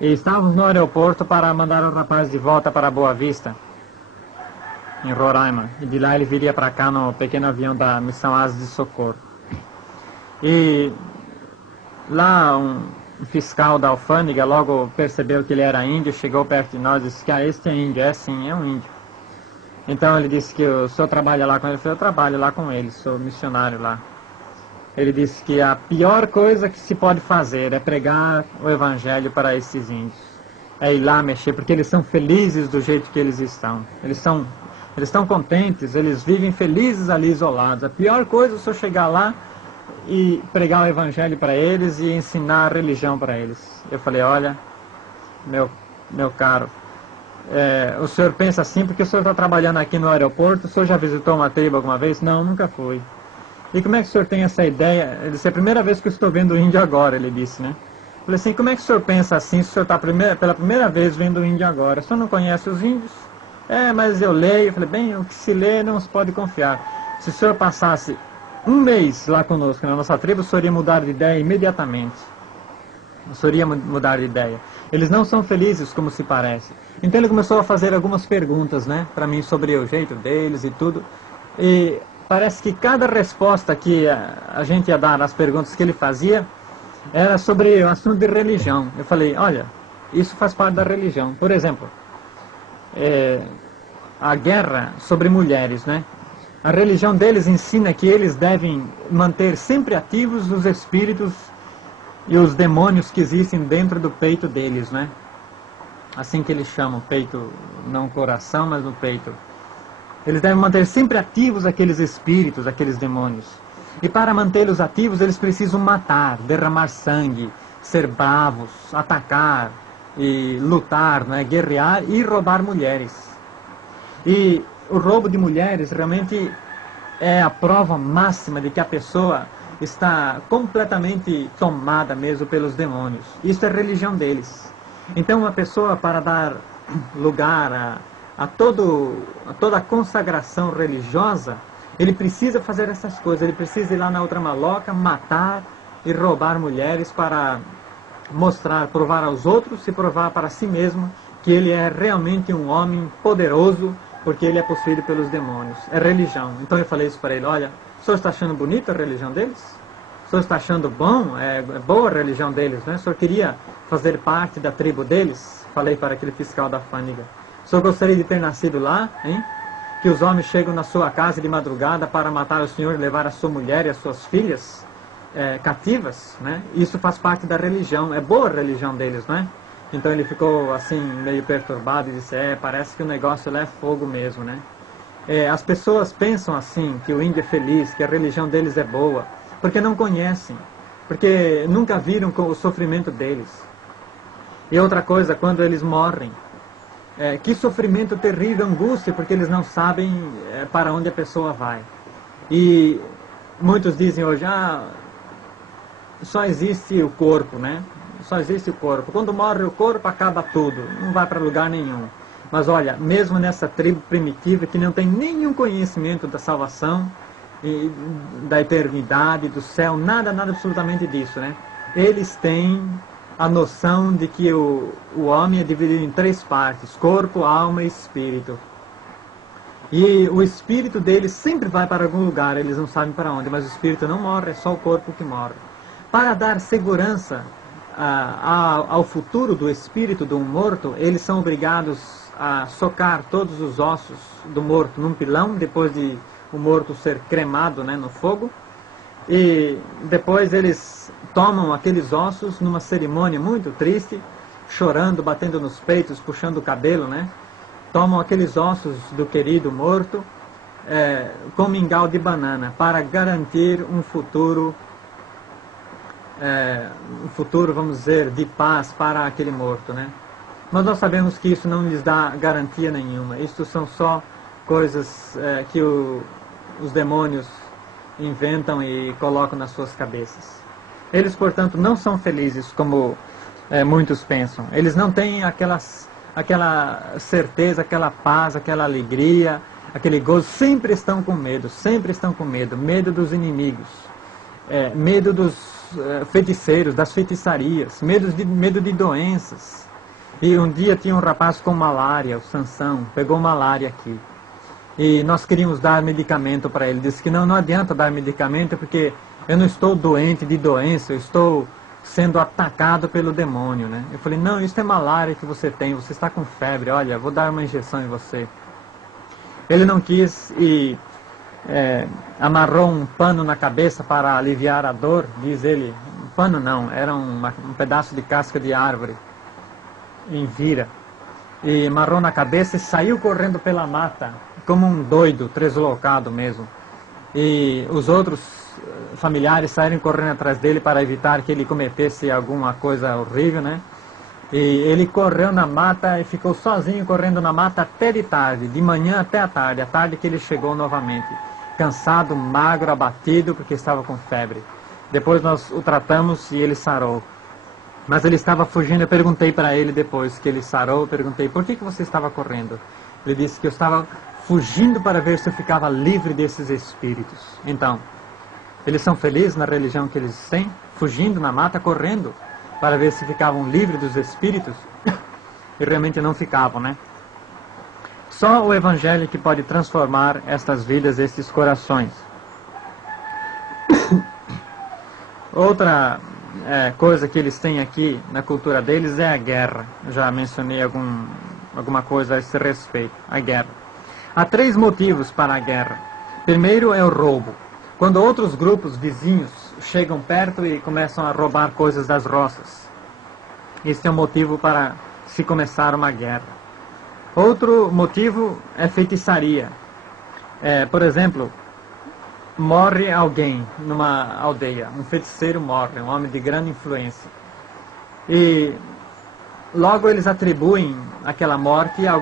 E estávamos no aeroporto para mandar o rapaz de volta para Boa Vista, em Roraima. E de lá ele viria para cá no pequeno avião da Missão Asas de Socorro. E lá um fiscal da alfândega logo percebeu que ele era índio, chegou perto de nós e disse que este é índio. É sim, é um índio. Então ele disse que o senhor trabalha lá com ele. Eu falei, eu trabalho lá com ele, sou missionário lá. Ele disse que a pior coisa que se pode fazer é pregar o evangelho para esses índios. É ir lá mexer, porque eles são felizes do jeito que eles estão. Eles estão contentes, eles vivem felizes ali isolados. A pior coisa é o senhor chegar lá e pregar o evangelho para eles e ensinar a religião para eles. Eu falei, olha, meu caro, o senhor pensa assim porque o senhor está trabalhando aqui no aeroporto. O senhor já visitou uma tribo alguma vez? Não, nunca fui. E como é que o senhor tem essa ideia? Ele disse, é a primeira vez que eu estou vendo o índio agora, ele disse, né? Eu falei assim, como é que o senhor pensa assim se o senhor está pela primeira vez vendo o índio agora? O senhor não conhece os índios? Mas eu leio. Eu falei, bem, o que se lê não se pode confiar. Se o senhor passasse um mês lá conosco, na nossa tribo, o senhor ia mudar de ideia imediatamente. O senhor ia mudar de ideia. Eles não são felizes como se parece. Então ele começou a fazer algumas perguntas, né, para mim sobre o jeito deles e tudo. E parece que cada resposta que a gente ia dar às perguntas que ele fazia era sobre o assunto de religião. Eu falei, olha, isso faz parte da religião. Por exemplo, a guerra sobre mulheres, né? A religião deles ensina que eles devem manter sempre ativos os espíritos e os demônios que existem dentro do peito deles, né? Assim que eles chamam, peito, não coração, mas no peito. Eles devem manter sempre ativos aqueles espíritos, aqueles demônios. E para mantê-los ativos, eles precisam matar, derramar sangue, ser bravos, atacar, e lutar, né? Guerrear e roubar mulheres. E o roubo de mulheres realmente é a prova máxima de que a pessoa está completamente tomada mesmo pelos demônios. Isso é a religião deles. Então uma pessoa, para dar lugar a toda a consagração religiosa, ele precisa fazer essas coisas. Ele precisa ir lá na outra maloca, matar e roubar mulheres para mostrar, provar aos outros e provar para si mesmo que ele é realmente um homem poderoso, porque ele é possuído pelos demônios. É religião. Então eu falei isso para ele, olha, o senhor está achando bonita a religião deles? O senhor está achando bom? É boa a religião deles, né? O senhor queria fazer parte da tribo deles? Falei para aquele fiscal da alfândega. O senhor gostaria de ter nascido lá, hein? Que os homens chegam na sua casa de madrugada para matar o senhor e levar a sua mulher e as suas filhas cativas, né? Isso faz parte da religião. É boa a religião deles, né? Então ele ficou assim meio perturbado e disse, parece que o negócio lá é fogo mesmo, né? As pessoas pensam assim, que o índio é feliz, que a religião deles é boa, porque não conhecem, porque nunca viram o sofrimento deles. E outra coisa, quando eles morrem, que sofrimento terrível, angústia, porque eles não sabem para onde a pessoa vai. E muitos dizem hoje, só existe o corpo, né? Só existe o corpo. Quando morre o corpo, acaba tudo. Não vai para lugar nenhum. Mas olha, mesmo nessa tribo primitiva que não tem nenhum conhecimento da salvação, e da eternidade, do céu, nada absolutamente disso, né? Eles têm a noção de que o homem é dividido em 3 partes, corpo, alma e espírito. E o espírito deles sempre vai para algum lugar, eles não sabem para onde, mas o espírito não morre, é só o corpo que morre. Para dar segurança ao futuro do espírito de um morto, eles são obrigados a socar todos os ossos do morto num pilão, depois de o morto ser cremado, né, no fogo, e depois eles tomam aqueles ossos numa cerimônia muito triste, chorando, batendo nos peitos, puxando o cabelo, né? Tomam aqueles ossos do querido morto com mingau de banana para garantir um futuro, vamos dizer, de paz para aquele morto, né? Mas nós sabemos que isso não lhes dá garantia nenhuma. Isto são só coisas que os demônios inventam e colocam nas suas cabeças. Eles, portanto, não são felizes como muitos pensam. Eles não têm aquela certeza, aquela paz, aquela alegria, aquele gozo, sempre estão com medo, sempre estão com medo. Medo dos inimigos, medo dos feiticeiros, das feitiçarias, medo de doenças. E um dia tinha um rapaz com malária, o Sansão, pegou malária aqui. E nós queríamos dar medicamento para ele. Disse que não adianta dar medicamento porque eu não estou doente de doença, eu estou sendo atacado pelo demônio, né? Eu falei, não, isso é malária que você tem, você está com febre, olha, vou dar uma injeção em você. Ele não quis e amarrou um pano na cabeça para aliviar a dor, diz ele. Um pano não, era um pedaço de casca de árvore em vira. E amarrou na cabeça e saiu correndo pela mata, como um doido, deslocado mesmo. E os outros familiares saíram correndo atrás dele para evitar que ele cometesse alguma coisa horrível, né? E ele correu na mata e ficou sozinho correndo na mata até de tarde, de manhã até a tarde que ele chegou novamente, cansado, magro, abatido, porque estava com febre. Depois nós o tratamos e ele sarou. Mas ele estava fugindo, eu perguntei para ele depois que ele sarou, eu perguntei, por que você estava correndo? Ele disse que eu estava fugindo para ver se eu ficava livre desses espíritos. Então, eles são felizes na religião que eles têm, fugindo na mata, correndo, para ver se ficavam livres dos espíritos, e realmente não ficavam, né? Só o Evangelho que pode transformar estas vidas, estes corações. Outra coisa que eles têm aqui na cultura deles é a guerra. Já mencionei alguma coisa a esse respeito, a guerra. Há 3 motivos para a guerra. Primeiro é o roubo. Quando outros grupos vizinhos chegam perto e começam a roubar coisas das roças. Este é o motivo para se começar uma guerra. Outro motivo é feitiçaria. Por exemplo, morre alguém numa aldeia, um feiticeiro morre, um homem de grande influência. E logo eles atribuem aquela morte a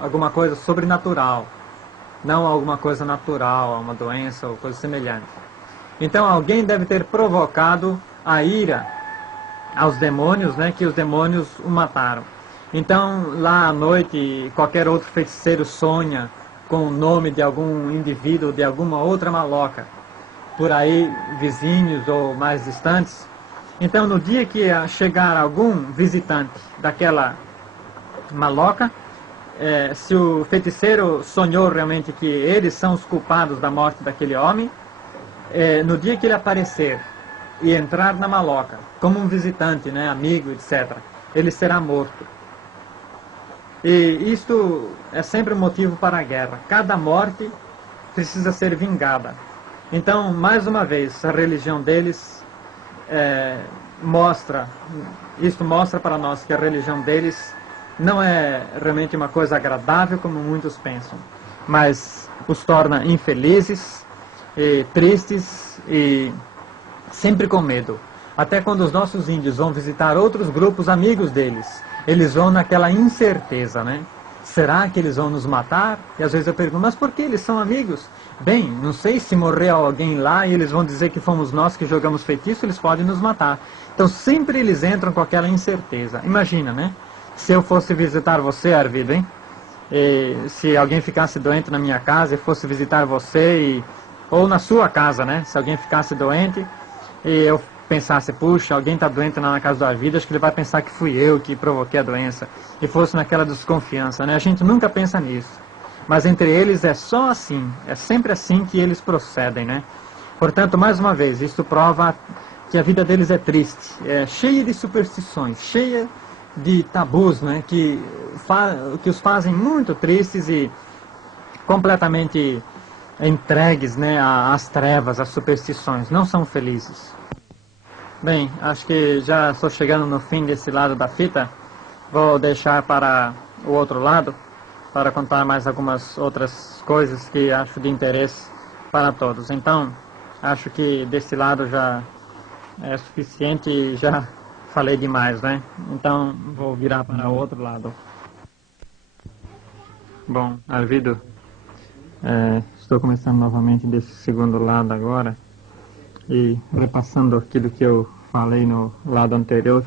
alguma coisa sobrenatural, não alguma coisa natural, uma doença ou coisa semelhante. Então alguém deve ter provocado a ira aos demônios, né, que os demônios o mataram. Então lá à noite qualquer outro feiticeiro sonha com o nome de algum indivíduo, de alguma outra maloca, por aí vizinhos ou mais distantes. Então no dia que chegar algum visitante daquela maloca, se o feiticeiro sonhou realmente que eles são os culpados da morte daquele homem, no dia que ele aparecer e entrar na maloca, como um visitante, né, amigo, etc., ele será morto. E isto é sempre um motivo para a guerra. Cada morte precisa ser vingada. Então, mais uma vez, a religião deles mostra para nós que a religião deles não é realmente uma coisa agradável como muitos pensam, mas os torna infelizes, e tristes e sempre com medo. Até quando os nossos índios vão visitar outros grupos amigos deles, eles vão naquela incerteza, né? Será que eles vão nos matar? E às vezes eu pergunto, mas por que eles são amigos? Bem, não sei se morrer alguém lá e eles vão dizer que fomos nós que jogamos feitiço, eles podem nos matar. Então sempre eles entram com aquela incerteza. Imagina, né? Se eu fosse visitar você, Arvido, hein? E se alguém ficasse doente na minha casa e fosse visitar você, ou na sua casa, né? Se alguém ficasse doente e eu pensasse, puxa, alguém está doente lá na casa do Arvido, acho que ele vai pensar que fui eu que provoquei a doença. E fosse naquela desconfiança, né? A gente nunca pensa nisso. Mas entre eles é só assim, é sempre assim que eles procedem, né? Portanto, mais uma vez, isto prova que a vida deles é triste, é cheia de superstições, cheia de tabus, né, que os fazem muito tristes e completamente entregues, né, às trevas, às superstições, não são felizes. Bem, acho que já estou chegando no fim desse lado da fita, vou deixar para o outro lado, para contar mais algumas outras coisas que acho de interesse para todos. Então, acho que desse lado já é suficiente e já falei demais, né? Então, vou virar para o outro lado. Bom, Arvido, estou começando novamente desse segundo lado agora e repassando aquilo que eu falei no lado anterior.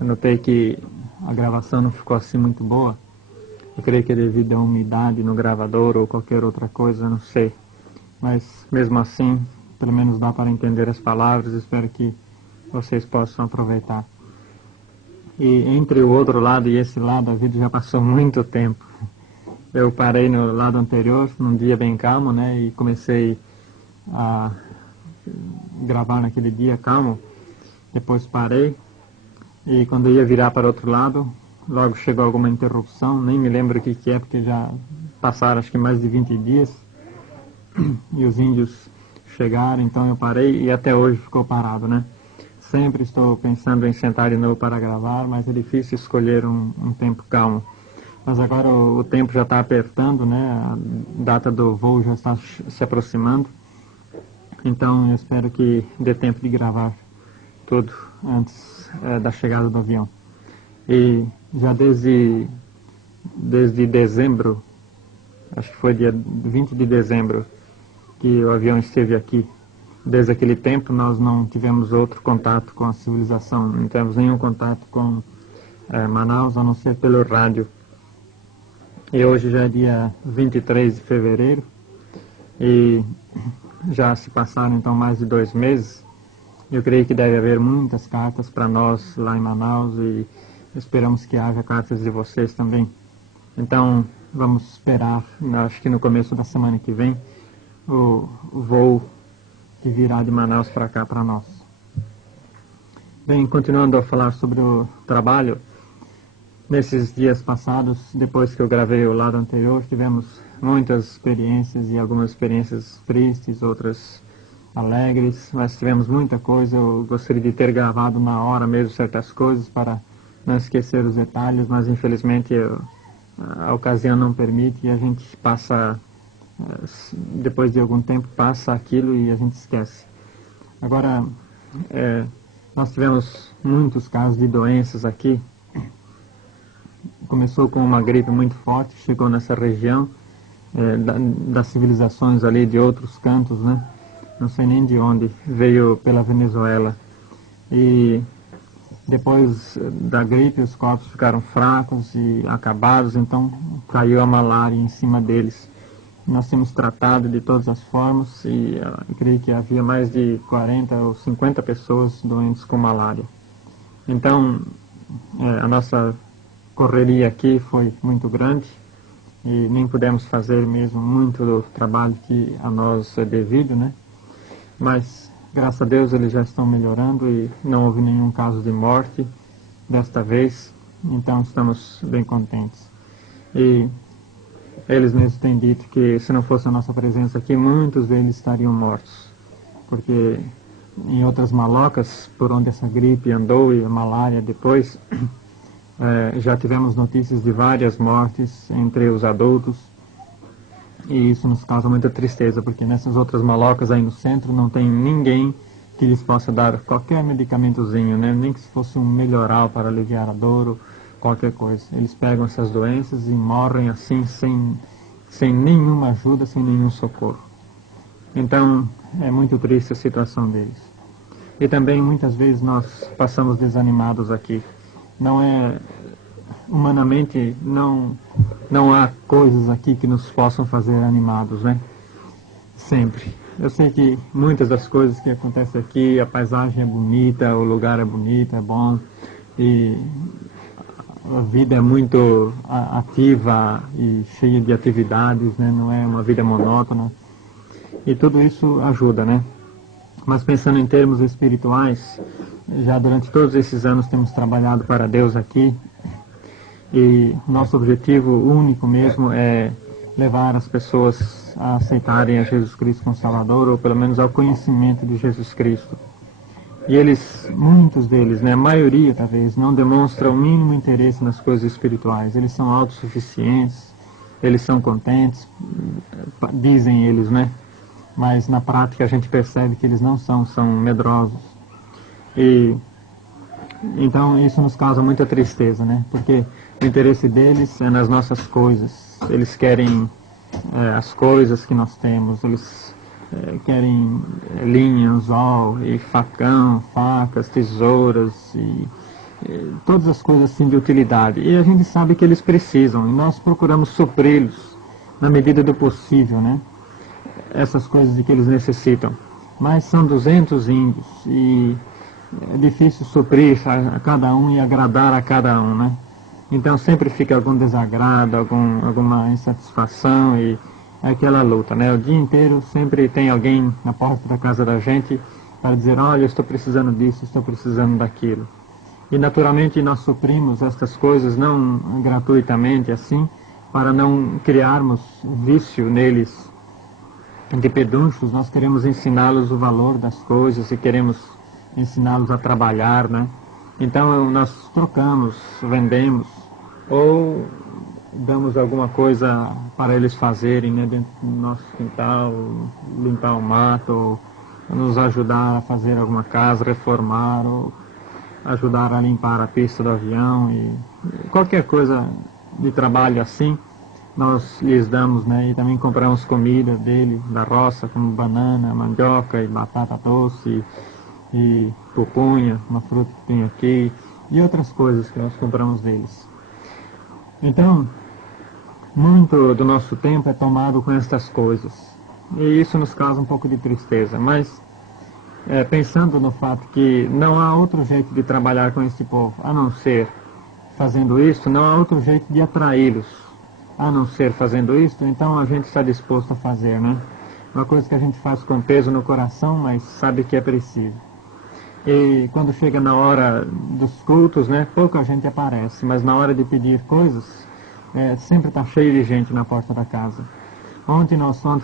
Eu notei que a gravação não ficou assim muito boa. Eu creio que é devido à umidade no gravador ou qualquer outra coisa, não sei. Mas mesmo assim, pelo menos dá para entender as palavras, espero que vocês possam aproveitar. E entre o outro lado e esse lado, a vida já passou muito tempo. Eu parei no lado anterior, num dia bem calmo, né, e comecei a gravar naquele dia calmo. Depois parei, e quando eu ia virar para o outro lado, logo chegou alguma interrupção, nem me lembro o que é, porque já passaram acho que mais de 20 dias, e os índios chegaram, então eu parei e até hoje ficou parado, né? Sempre estou pensando em sentar de novo para gravar, mas é difícil escolher um tempo calmo. Mas agora o tempo já está apertando, né? A data do voo já está se aproximando. Então eu espero que dê tempo de gravar tudo antes da chegada do avião. E já desde dezembro, acho que foi dia 20 de dezembro, que o avião esteve aqui. Desde aquele tempo nós não tivemos outro contato com a civilização, não tivemos nenhum contato com Manaus, a não ser pelo rádio. E hoje já é dia 23 de fevereiro e já se passaram então mais de 2 meses. Eu creio que deve haver muitas cartas para nós lá em Manaus e esperamos que haja cartas de vocês também. Então vamos esperar, acho que no começo da semana que vem, o voo que virá de Manaus para cá para nós. Bem, continuando a falar sobre o trabalho, nesses dias passados, depois que eu gravei o lado anterior, tivemos muitas experiências e algumas experiências tristes, outras alegres, mas tivemos muita coisa. Eu gostaria de ter gravado na hora mesmo certas coisas para não esquecer os detalhes, mas infelizmente a ocasião não permite e a gente passa, depois de algum tempo, passa aquilo e a gente esquece. Agora, nós tivemos muitos casos de doenças aqui. Começou com uma gripe muito forte, chegou nessa região, das civilizações ali de outros cantos, né? Não sei nem de onde, veio pela Venezuela. E depois da gripe os corpos ficaram fracos e acabados, então caiu a malária em cima deles. Nós temos tratado de todas as formas e eu creio que havia mais de 40 ou 50 pessoas doentes com malária. Então a nossa correria aqui foi muito grande e nem pudemos fazer mesmo muito do trabalho que a nós é devido, né? Mas graças a Deus eles já estão melhorando e não houve nenhum caso de morte desta vez, então estamos bem contentes. E eles mesmos têm dito que se não fosse a nossa presença aqui, muitos deles estariam mortos, porque em outras malocas, por onde essa gripe andou e a malária depois, já tivemos notícias de várias mortes entre os adultos, e isso nos causa muita tristeza, porque nessas outras malocas aí no centro não tem ninguém que lhes possa dar qualquer medicamentozinho, né? Nem que se fosse um melhoral para aliviar a dor ou qualquer coisa. Eles pegam essas doenças e morrem assim, sem nenhuma ajuda, sem nenhum socorro. Então é muito triste a situação deles. E também muitas vezes nós passamos desanimados aqui. Não é, humanamente, não há coisas aqui que nos possam fazer animados, né? Sempre. Eu sei que muitas das coisas que acontecem aqui, a paisagem é bonita, o lugar é bonito, é bom, e a vida é muito ativa e cheia de atividades, né? Não é uma vida monótona. E tudo isso ajuda, né? Mas pensando em termos espirituais, já durante todos esses anos temos trabalhado para Deus aqui, e nosso objetivo único mesmo é levar as pessoas a aceitarem a Jesus Cristo como Salvador, ou pelo menos ao conhecimento de Jesus Cristo. E eles, muitos deles, né, a maioria talvez, não demonstram o mínimo interesse nas coisas espirituais. Eles são autossuficientes, eles são contentes, dizem eles, né? Mas na prática a gente percebe que eles não são medrosos. E então isso nos causa muita tristeza, né? Porque o interesse deles é nas nossas coisas. Eles querem as coisas que nós temos. Eles querem linha, anzol, e facão, facas, tesouras e todas as coisas assim de utilidade. E a gente sabe que eles precisam, e nós procuramos supri-los na medida do possível, né? Essas coisas de que eles necessitam. Mas são 200 índios e é difícil suprir a cada um e agradar a cada um, né? Então sempre fica algum desagrado, alguma insatisfação e é aquela luta, né? O dia inteiro sempre tem alguém na porta da casa da gente para dizer, olha, eu estou precisando disso, estou precisando daquilo. E naturalmente nós suprimos estas coisas não gratuitamente assim, para não criarmos vício neles de pedunchos. Nós queremos ensiná-los o valor das coisas e queremos ensiná-los a trabalhar, né? Então nós trocamos, vendemos ou damos alguma coisa para eles fazerem, né, dentro do nosso quintal, limpar o mato, ou nos ajudar a fazer alguma casa, reformar, ou ajudar a limpar a pista do avião e qualquer coisa de trabalho assim, nós lhes damos, né, e também compramos comida dele, da roça, como banana, mandioca e batata doce e pupunha, uma fruta que tem aqui, e outras coisas que nós compramos deles. Então, muito do nosso tempo é tomado com estas coisas, e isso nos causa um pouco de tristeza, mas pensando no fato que não há outro jeito de trabalhar com este povo, a não ser fazendo isso, não há outro jeito de atraí-los, a não ser fazendo isso, então a gente está disposto a fazer, né? Uma coisa que a gente faz com peso no coração, mas sabe que é preciso. E quando chega na hora dos cultos, né, pouca gente aparece, mas na hora de pedir coisas, sempre está cheio de gente na porta da casa. Ontem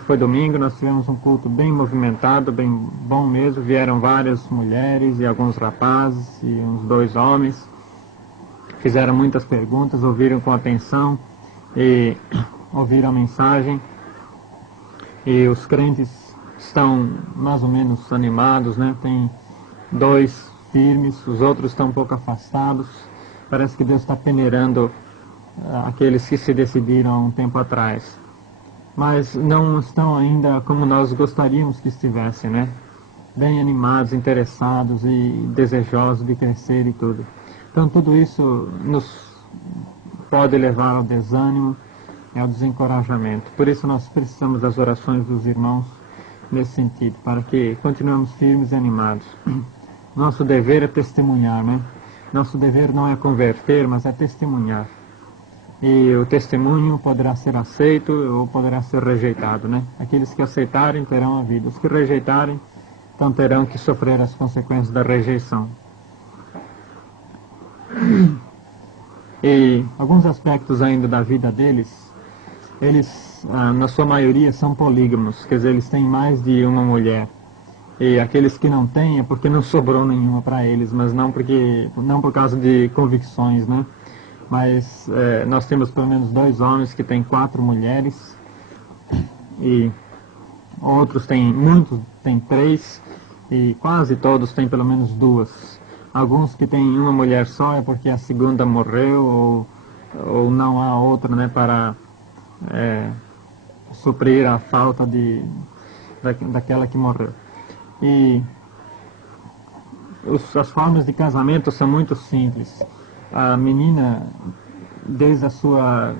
foi domingo, nós tivemos um culto bem movimentado, bem bom mesmo. Vieram várias mulheres e alguns rapazes e uns 2 homens. Fizeram muitas perguntas, ouviram com atenção e ouviram a mensagem. E os crentes estão mais ou menos animados, né? Tem 2 firmes, os outros estão um pouco afastados. Parece que Deus está peneirando aqueles que se decidiram há um tempo atrás. Mas não estão ainda como nós gostaríamos que estivessem, né? Bem animados, interessados e desejosos de crescer e tudo. Então tudo isso nos pode levar ao desânimo e ao desencorajamento. Por isso nós precisamos das orações dos irmãos nesse sentido, para que continuemos firmes e animados. Nosso dever é testemunhar, né? Nosso dever não é converter, mas é testemunhar. E o testemunho poderá ser aceito ou poderá ser rejeitado, né? Aqueles que aceitarem terão a vida. Os que rejeitarem, então terão que sofrer as consequências da rejeição. E alguns aspectos ainda da vida deles, eles, na sua maioria, são polígamos, quer dizer, eles têm mais de uma mulher. E aqueles que não têm é porque não sobrou nenhuma para eles, mas não por causa de convicções, né? Mas nós temos pelo menos 2 homens que têm 4 mulheres, e outros muitos têm 3, e quase todos têm pelo menos 2. Alguns que têm uma mulher só é porque a segunda morreu, ou não há outra, né, para suprir a falta daquela que morreu. E as formas de casamento são muito simples. A menina, desde a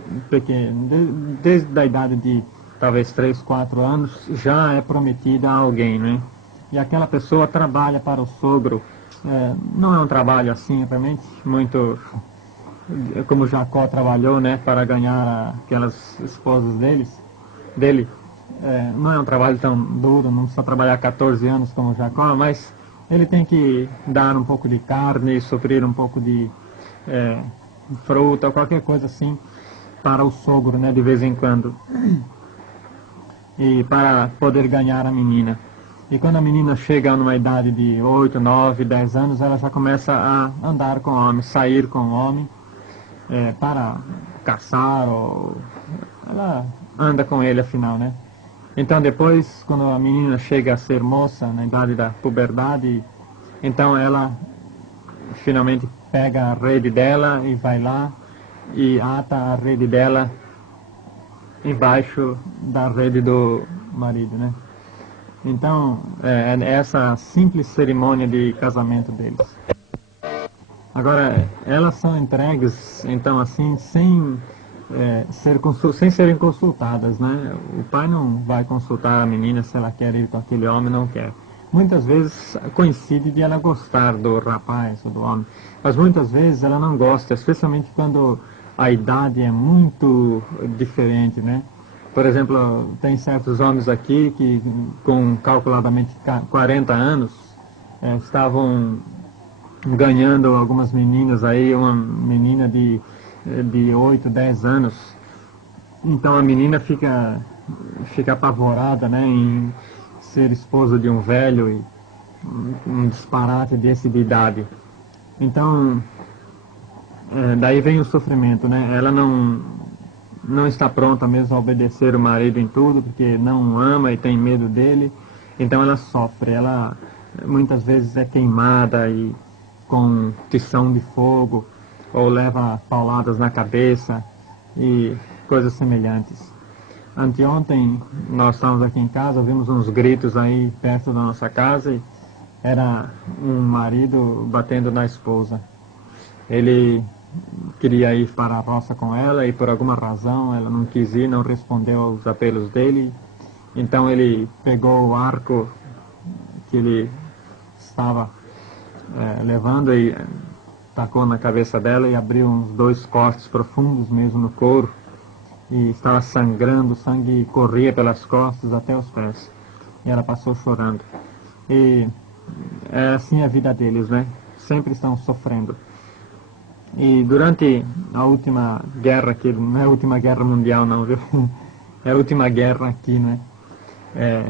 idade de talvez 3, 4 anos, já é prometida a alguém, né? E aquela pessoa trabalha para o sogro. Não é um trabalho assim, realmente, muito como Jacó trabalhou, né, para ganhar aquelas esposas dele. Não é um trabalho tão duro, não precisa trabalhar 14 anos como Jacó, mas ele tem que dar um pouco de carne, suprir um pouco de fruta, qualquer coisa assim, para o sogro, né, de vez em quando, e para poder ganhar a menina. E quando a menina chega numa idade de 8, 9, 10 anos, ela já começa a andar com o homem, sair com o homem, para caçar, ou ela anda com ele afinal, né? Então depois, quando a menina chega a ser moça, na idade da puberdade, então ela finalmente pega a rede dela e vai lá e ata a rede dela embaixo da rede do marido, né? Então, é essa simples cerimônia de casamento deles. Agora, elas são entregues, então, assim, sem, sem serem consultadas, né? O pai não vai consultar a menina se ela quer ir com aquele homem ou não quer. Muitas vezes coincide de ela gostar do rapaz ou do homem, mas muitas vezes ela não gosta, especialmente quando a idade é muito diferente, né? Por exemplo, tem certos homens aqui que, com calculadamente 40 anos, estavam ganhando algumas meninas aí, uma menina de 8, 10 anos. Então a menina fica apavorada, né, em ser esposa de um velho e um disparate desse de idade. Então, daí vem o sofrimento, né? Ela não está pronta mesmo a obedecer o marido em tudo, porque não ama e tem medo dele. Então ela sofre, ela muitas vezes é queimada e com tição de fogo, ou leva pauladas na cabeça e coisas semelhantes. Anteontem nós estávamos aqui em casa, vimos uns gritos aí perto da nossa casa e era um marido batendo na esposa. Ele queria ir para a roça com ela e por alguma razão ela não quis ir, não respondeu aos apelos dele. Então ele pegou o arco que ele estava levando e tacou na cabeça dela e abriu uns 2 cortes profundos mesmo no couro. E estava sangrando, o sangue corria pelas costas até os pés. E ela passou chorando. E é assim a vida deles, né? Sempre estão sofrendo. E durante a última guerra aqui, não é a última guerra mundial não, viu? É a última guerra aqui, né?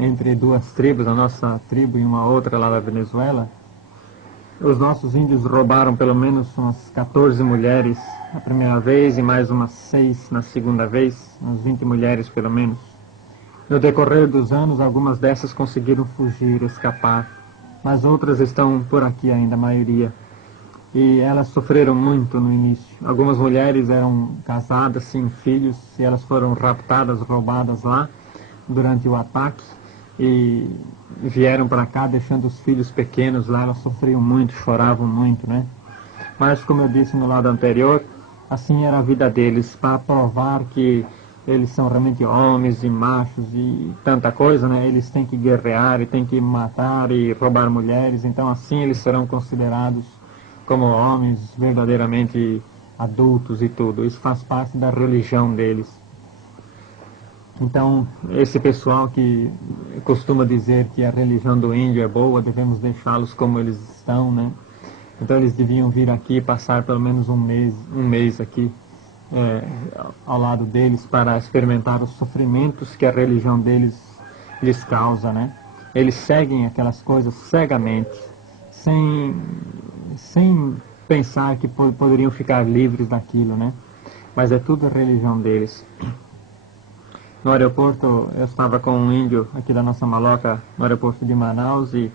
Entre 2 tribos, a nossa tribo e uma outra lá da Venezuela. Os nossos índios roubaram pelo menos umas 14 mulheres a primeira vez e mais umas 6 na segunda vez, umas 20 mulheres pelo menos. No decorrer dos anos, algumas dessas conseguiram fugir, escapar, mas outras estão por aqui ainda, a maioria. E elas sofreram muito no início. Algumas mulheres eram casadas, sem filhos, e elas foram raptadas, roubadas lá durante o ataque. E vieram para cá deixando os filhos pequenos lá, elas sofriam muito, choravam muito, né? Mas como eu disse no lado anterior, assim era a vida deles, para provar que eles são realmente homens e machos e tanta coisa, né? Eles têm que guerrear e têm que matar e roubar mulheres, então assim eles serão considerados como homens verdadeiramente adultos e tudo. Isso faz parte da religião deles. Então, esse pessoal que costuma dizer que a religião do índio é boa, devemos deixá-los como eles estão, né? Então eles deviam vir aqui, passar pelo menos um mês aqui ao lado deles para experimentar os sofrimentos que a religião deles lhes causa, né? Eles seguem aquelas coisas cegamente, sem pensar que poderiam ficar livres daquilo, né? Mas é tudo a religião deles. No aeroporto, eu estava com um índio aqui da nossa maloca, no aeroporto de Manaus, e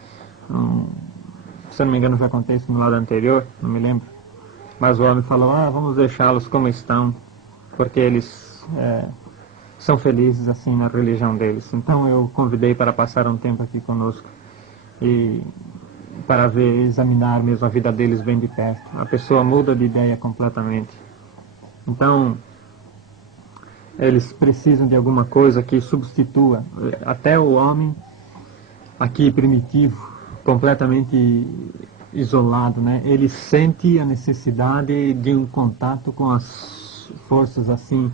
se eu não me engano já contei isso no lado anterior, não me lembro. Mas o homem falou, vamos deixá-los como estão, porque eles são felizes assim na religião deles. Então eu convidei para passar um tempo aqui conosco, e para examinar mesmo a vida deles bem de perto. A pessoa muda de ideia completamente. Então, eles precisam de alguma coisa que substitua. Até o homem aqui primitivo, completamente isolado, né? Ele sente a necessidade de um contato com as forças assim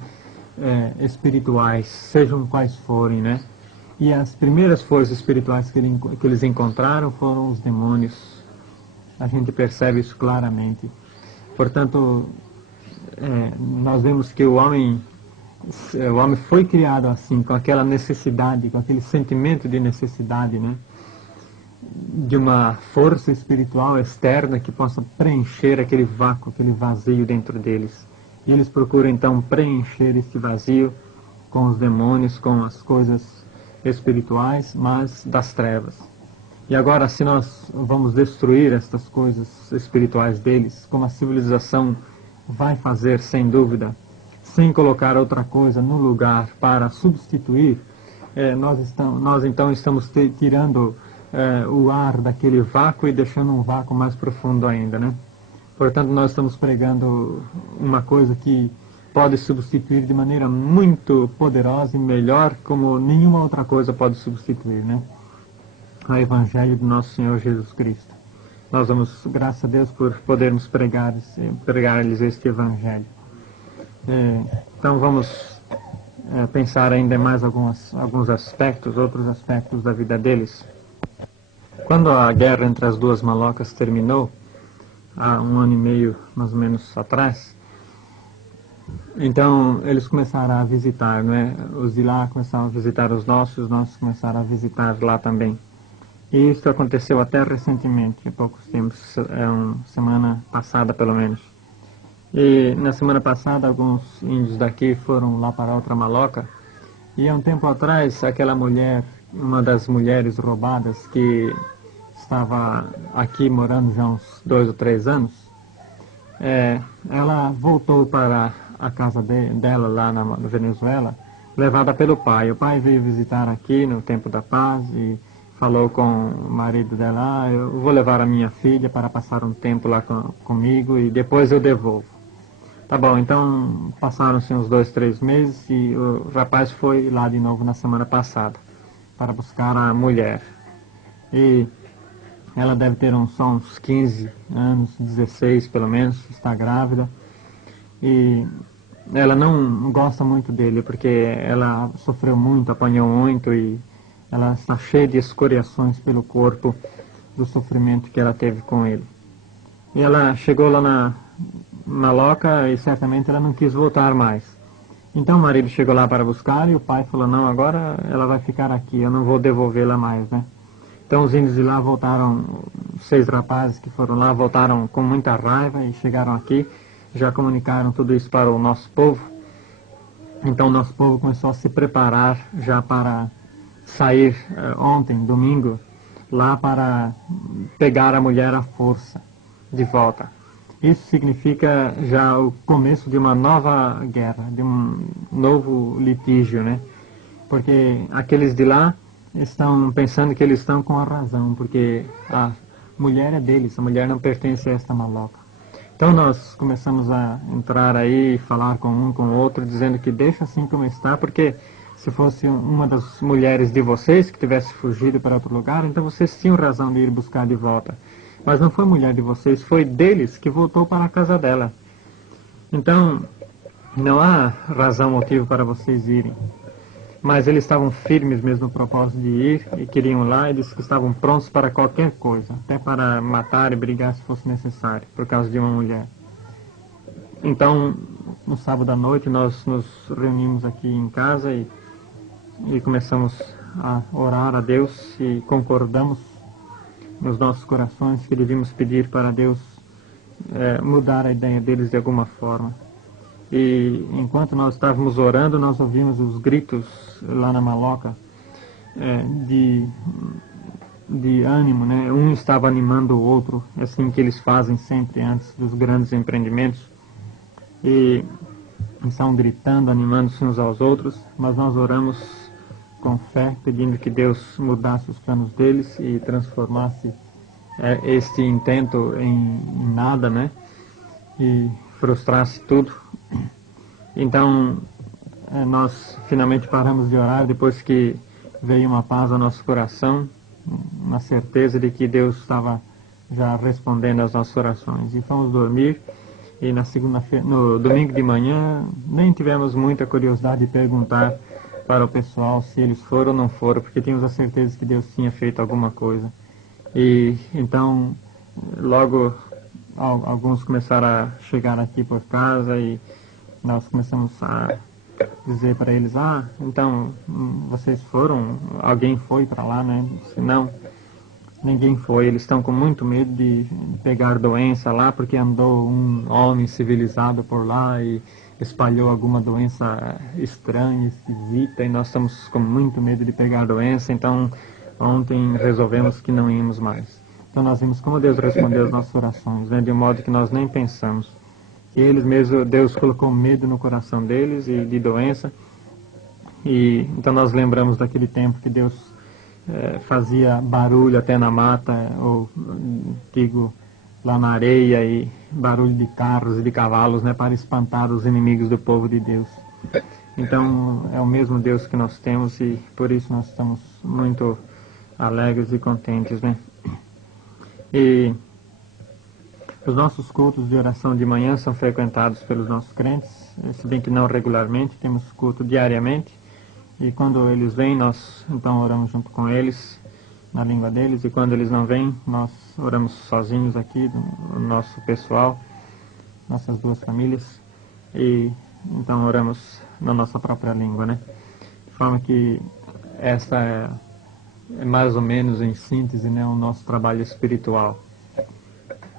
espirituais, sejam quais forem, né? E as primeiras forças espirituais que eles encontraram foram os demônios. A gente percebe isso claramente. Portanto, nós vemos que o homem foi criado assim, com aquela necessidade, com aquele sentimento de necessidade, né? De uma força espiritual externa que possa preencher aquele vácuo, aquele vazio dentro deles. E eles procuram então preencher esse vazio com os demônios, com as coisas espirituais, mas das trevas. E agora, se nós vamos destruir estas coisas espirituais deles, como a civilização vai fazer sem dúvida, sem colocar outra coisa no lugar para substituir, nós então estamos tirando o ar daquele vácuo e deixando um vácuo mais profundo ainda, né? Portanto, nós estamos pregando uma coisa que pode substituir de maneira muito poderosa e melhor, como nenhuma outra coisa pode substituir, né? O Evangelho do nosso Senhor Jesus Cristo. Nós damos graças a Deus por podermos pregar-lhes este Evangelho. Então vamos pensar ainda mais alguns aspectos, outros aspectos da vida deles. Quando a guerra entre as duas malocas terminou, há 1 ano e meio mais ou menos atrás, então eles começaram a visitar, né? Os de lá começaram a visitar os nossos começaram a visitar lá também. E isso aconteceu até recentemente, há poucos tempos, semana passada pelo menos. E na semana passada alguns índios daqui foram lá para outra maloca, e há um tempo atrás aquela mulher, uma das mulheres roubadas que estava aqui morando já uns 2 ou 3 anos, ela voltou para a casa dela lá na Venezuela, levada pelo pai. O pai veio visitar aqui no tempo da paz e falou com o marido dela: eu vou levar a minha filha para passar um tempo lá comigo e depois eu devolvo. Tá bom, então passaram-se uns 2, 3 meses e o rapaz foi lá de novo na semana passada para buscar a mulher. E ela deve ter só uns 15 anos, 16 pelo menos, está grávida. E ela não gosta muito dele porque ela sofreu muito, apanhou muito e ela está cheia de escoriações pelo corpo do sofrimento que ela teve com ele. E ela chegou lá na maloca e certamente ela não quis voltar mais. Então o marido chegou lá para buscar e o pai falou: não, agora ela vai ficar aqui, eu não vou devolvê-la mais, né? Então os índios de lá voltaram, 6 rapazes que foram lá, voltaram com muita raiva e chegaram aqui, já comunicaram tudo isso para o nosso povo. Então o nosso povo começou a se preparar já para sair ontem, domingo, lá para pegar a mulher à força de volta. Isso significa já o começo de uma nova guerra, de um novo litígio, né? Porque aqueles de lá estão pensando que eles estão com a razão, porque a mulher é deles, a mulher não pertence a esta maloca. Então nós começamos a entrar aí, falar com um, com o outro, dizendo que deixa assim como está, porque se fosse uma das mulheres de vocês que tivesse fugido para outro lugar, então vocês tinham razão de ir buscar de volta. Mas não foi mulher de vocês, foi deles que voltou para a casa dela. Então, não há razão, motivo para vocês irem. Mas eles estavam firmes mesmo no propósito de ir e queriam lá, e disse que estavam prontos para qualquer coisa, até para matar e brigar se fosse necessário, por causa de uma mulher. Então, no sábado à noite, nós nos reunimos aqui em casa e começamos a orar a Deus e concordamos nos nossos corações que devíamos pedir para Deus mudar a ideia deles de alguma forma. E enquanto nós estávamos orando, nós ouvimos os gritos lá na maloca de ânimo, né? Um estava animando o outro, assim que eles fazem sempre antes dos grandes empreendimentos. E estavam gritando, animando-se uns aos outros, mas nós oramos com fé, pedindo que Deus mudasse os planos deles e transformasse este intento em nada, né? E frustrasse tudo. Então, nós finalmente paramos de orar depois que veio uma paz ao nosso coração, uma certeza de que Deus estava já respondendo às nossas orações. E fomos dormir, e no domingo de manhã nem tivemos muita curiosidade de perguntar para o pessoal se eles foram ou não foram, porque tínhamos a certeza que Deus tinha feito alguma coisa. E então, logo alguns começaram a chegar aqui por casa e nós começamos a dizer para eles: então vocês foram, alguém foi para lá, né? Disse: não, ninguém foi, eles estão com muito medo de pegar doença lá, porque andou um homem civilizado por lá e espalhou alguma doença estranha, esquisita, e nós estamos com muito medo de pegar doença, então ontem resolvemos que não íamos mais. Então nós vimos como Deus respondeu as nossas orações, né, de um modo que nós nem pensamos. E eles mesmo, Deus colocou medo no coração deles e de doença. E então nós lembramos daquele tempo que Deus fazia barulho até na mata, ou digo, lá na areia e barulho de carros e de cavalos, né, para espantar os inimigos do povo de Deus. Então é o mesmo Deus que nós temos e por isso nós estamos muito alegres e contentes, né? E os nossos cultos de oração de manhã são frequentados pelos nossos crentes, se bem que não regularmente, temos culto diariamente. E quando eles vêm, nós então oramos junto com eles, na língua deles. E quando eles não vêm, nós oramos sozinhos aqui, o nosso pessoal, nossas duas famílias. E então oramos na nossa própria língua, né? De forma que essa é mais ou menos em síntese, né, o nosso trabalho espiritual.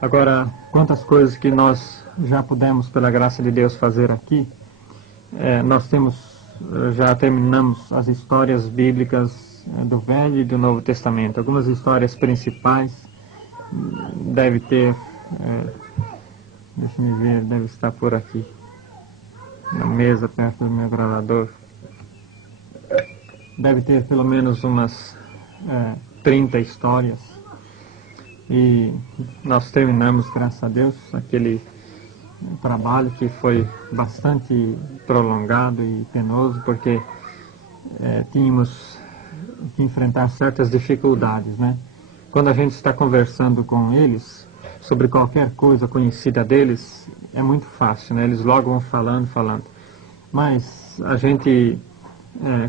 Agora, quantas coisas que nós já pudemos, pela graça de Deus, fazer aqui, nós já terminamos as histórias bíblicas do Velho e do Novo Testamento. Algumas histórias principais, deve ter, deixa eu ver, deve estar por aqui, na mesa, perto do meu gravador. Deve ter pelo menos umas 30 histórias. E nós terminamos, graças a Deus, aquele trabalho que foi bastante prolongado e penoso, porque tínhamos que enfrentar certas dificuldades, né? Quando a gente está conversando com eles sobre qualquer coisa conhecida deles, é muito fácil, né? Eles logo vão falando. Mas a gente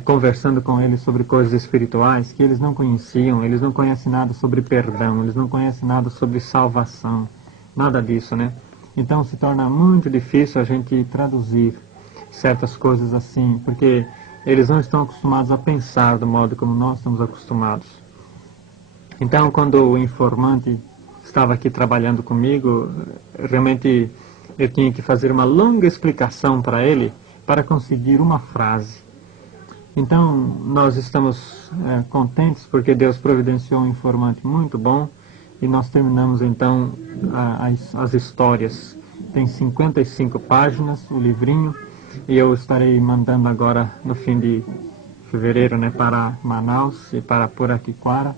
conversando com eles sobre coisas espirituais que eles não conheciam, eles não conhecem nada sobre perdão, eles não conhecem nada sobre salvação, nada disso, né? Então se torna muito difícil a gente traduzir certas coisas assim, porque eles não estão acostumados a pensar do modo como nós estamos acostumados. Então, quando o informante estava aqui trabalhando comigo, realmente eu tinha que fazer uma longa explicação para ele para conseguir uma frase. Então, nós estamos contentes porque Deus providenciou um informante muito bom e nós terminamos então as histórias. Tem 55 páginas o livrinho e eu estarei mandando agora no fim de fevereiro, né, para Manaus e para Puraquiquara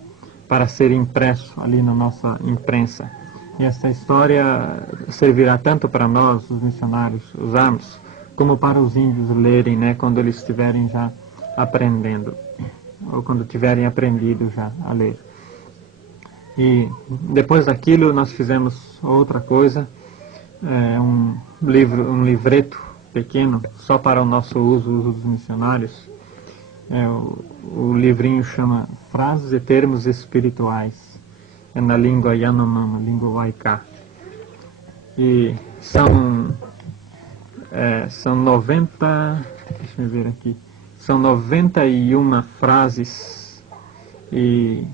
para ser impresso ali na nossa imprensa. E essa história servirá tanto para nós, os missionários, usarmos, como para os índios lerem, né, quando eles estiverem já aprendendo, ou quando tiverem aprendido já a ler. E depois daquilo nós fizemos outra coisa, um livreto pequeno, só para o nosso uso dos missionários. O livrinho chama Frases e Termos Espirituais, é na língua Yanomama, língua Waiká. E são 90, deixa eu ver aqui, são 91 frases e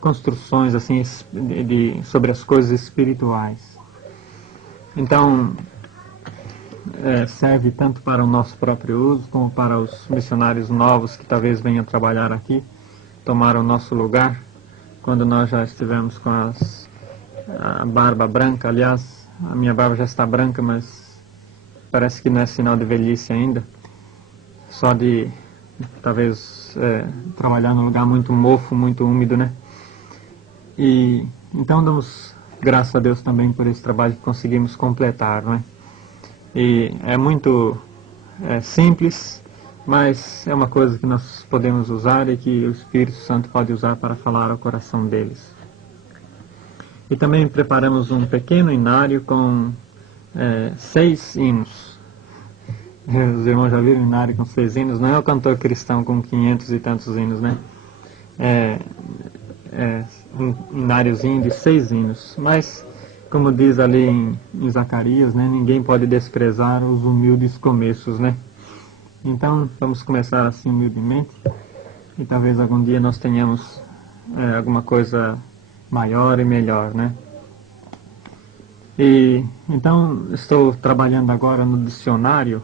construções assim sobre as coisas espirituais. Então, serve tanto para o nosso próprio uso, como para os missionários novos que talvez venham trabalhar aqui, tomar o nosso lugar, quando nós já estivermos com a barba branca. Aliás, a minha barba já está branca, mas parece que não é sinal de velhice ainda, só de talvez trabalhar num lugar muito mofo, muito úmido, né? E então damos graças a Deus também por esse trabalho que conseguimos completar, não é? E é muito simples, mas é uma coisa que nós podemos usar e que o Espírito Santo pode usar para falar ao coração deles. E também preparamos um pequeno inário com 6 hinos. Os irmãos já viram o inário com 6 hinos? Não é o cantor cristão com 500 e tantos hinos, né? Um ináriozinho de 6 hinos. Mas, como diz ali em Zacarias, né, ninguém pode desprezar os humildes começos, né? Então, vamos começar assim humildemente e talvez algum dia nós tenhamos alguma coisa maior e melhor, né? E então estou trabalhando agora no dicionário,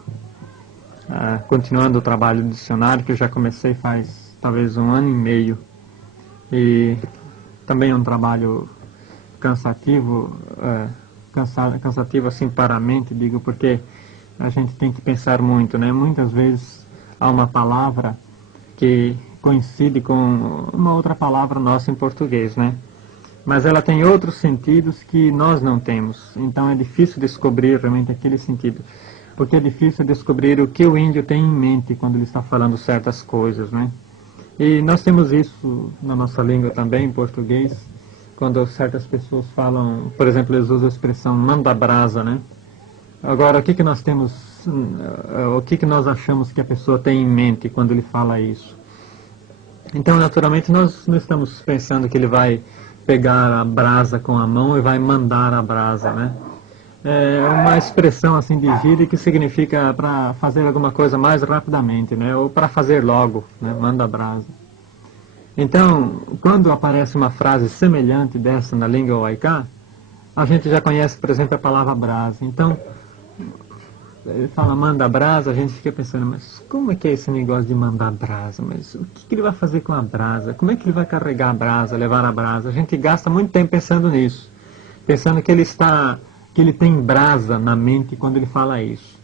continuando o trabalho do dicionário que eu já comecei faz talvez 1 ano e meio, e também é um trabalho cansativo, cansativo assim para a mente, digo, porque a gente tem que pensar muito, né? Muitas vezes há uma palavra que coincide com uma outra palavra nossa em português, né? mas ela tem outros sentidos que nós não temos. Então é difícil descobrir realmente aquele sentido. Porque é difícil descobrir o que o índio tem em mente quando ele está falando certas coisas, né? E nós temos isso na nossa língua também, em português, quando certas pessoas falam, por exemplo, eles usam a expressão manda brasa, né? Agora, o que nós temos, o que nós achamos que a pessoa tem em mente quando ele fala isso? Então, naturalmente, nós não estamos pensando que ele vai pegar a brasa com a mão e vai mandar a brasa, né? É uma expressão assim de gíria que significa para fazer alguma coisa mais rapidamente, né? Ou para fazer logo, né? Manda brasa. Então, quando aparece uma frase semelhante dessa na língua Waiká, a gente já conhece, por exemplo, a palavra brasa. Então, ele fala manda brasa, a gente fica pensando, mas como é que é esse negócio de mandar brasa? Mas o que ele vai fazer com a brasa? Como é que ele vai carregar a brasa, levar a brasa? A gente gasta muito tempo pensando nisso, pensando que ele tem brasa na mente quando ele fala isso.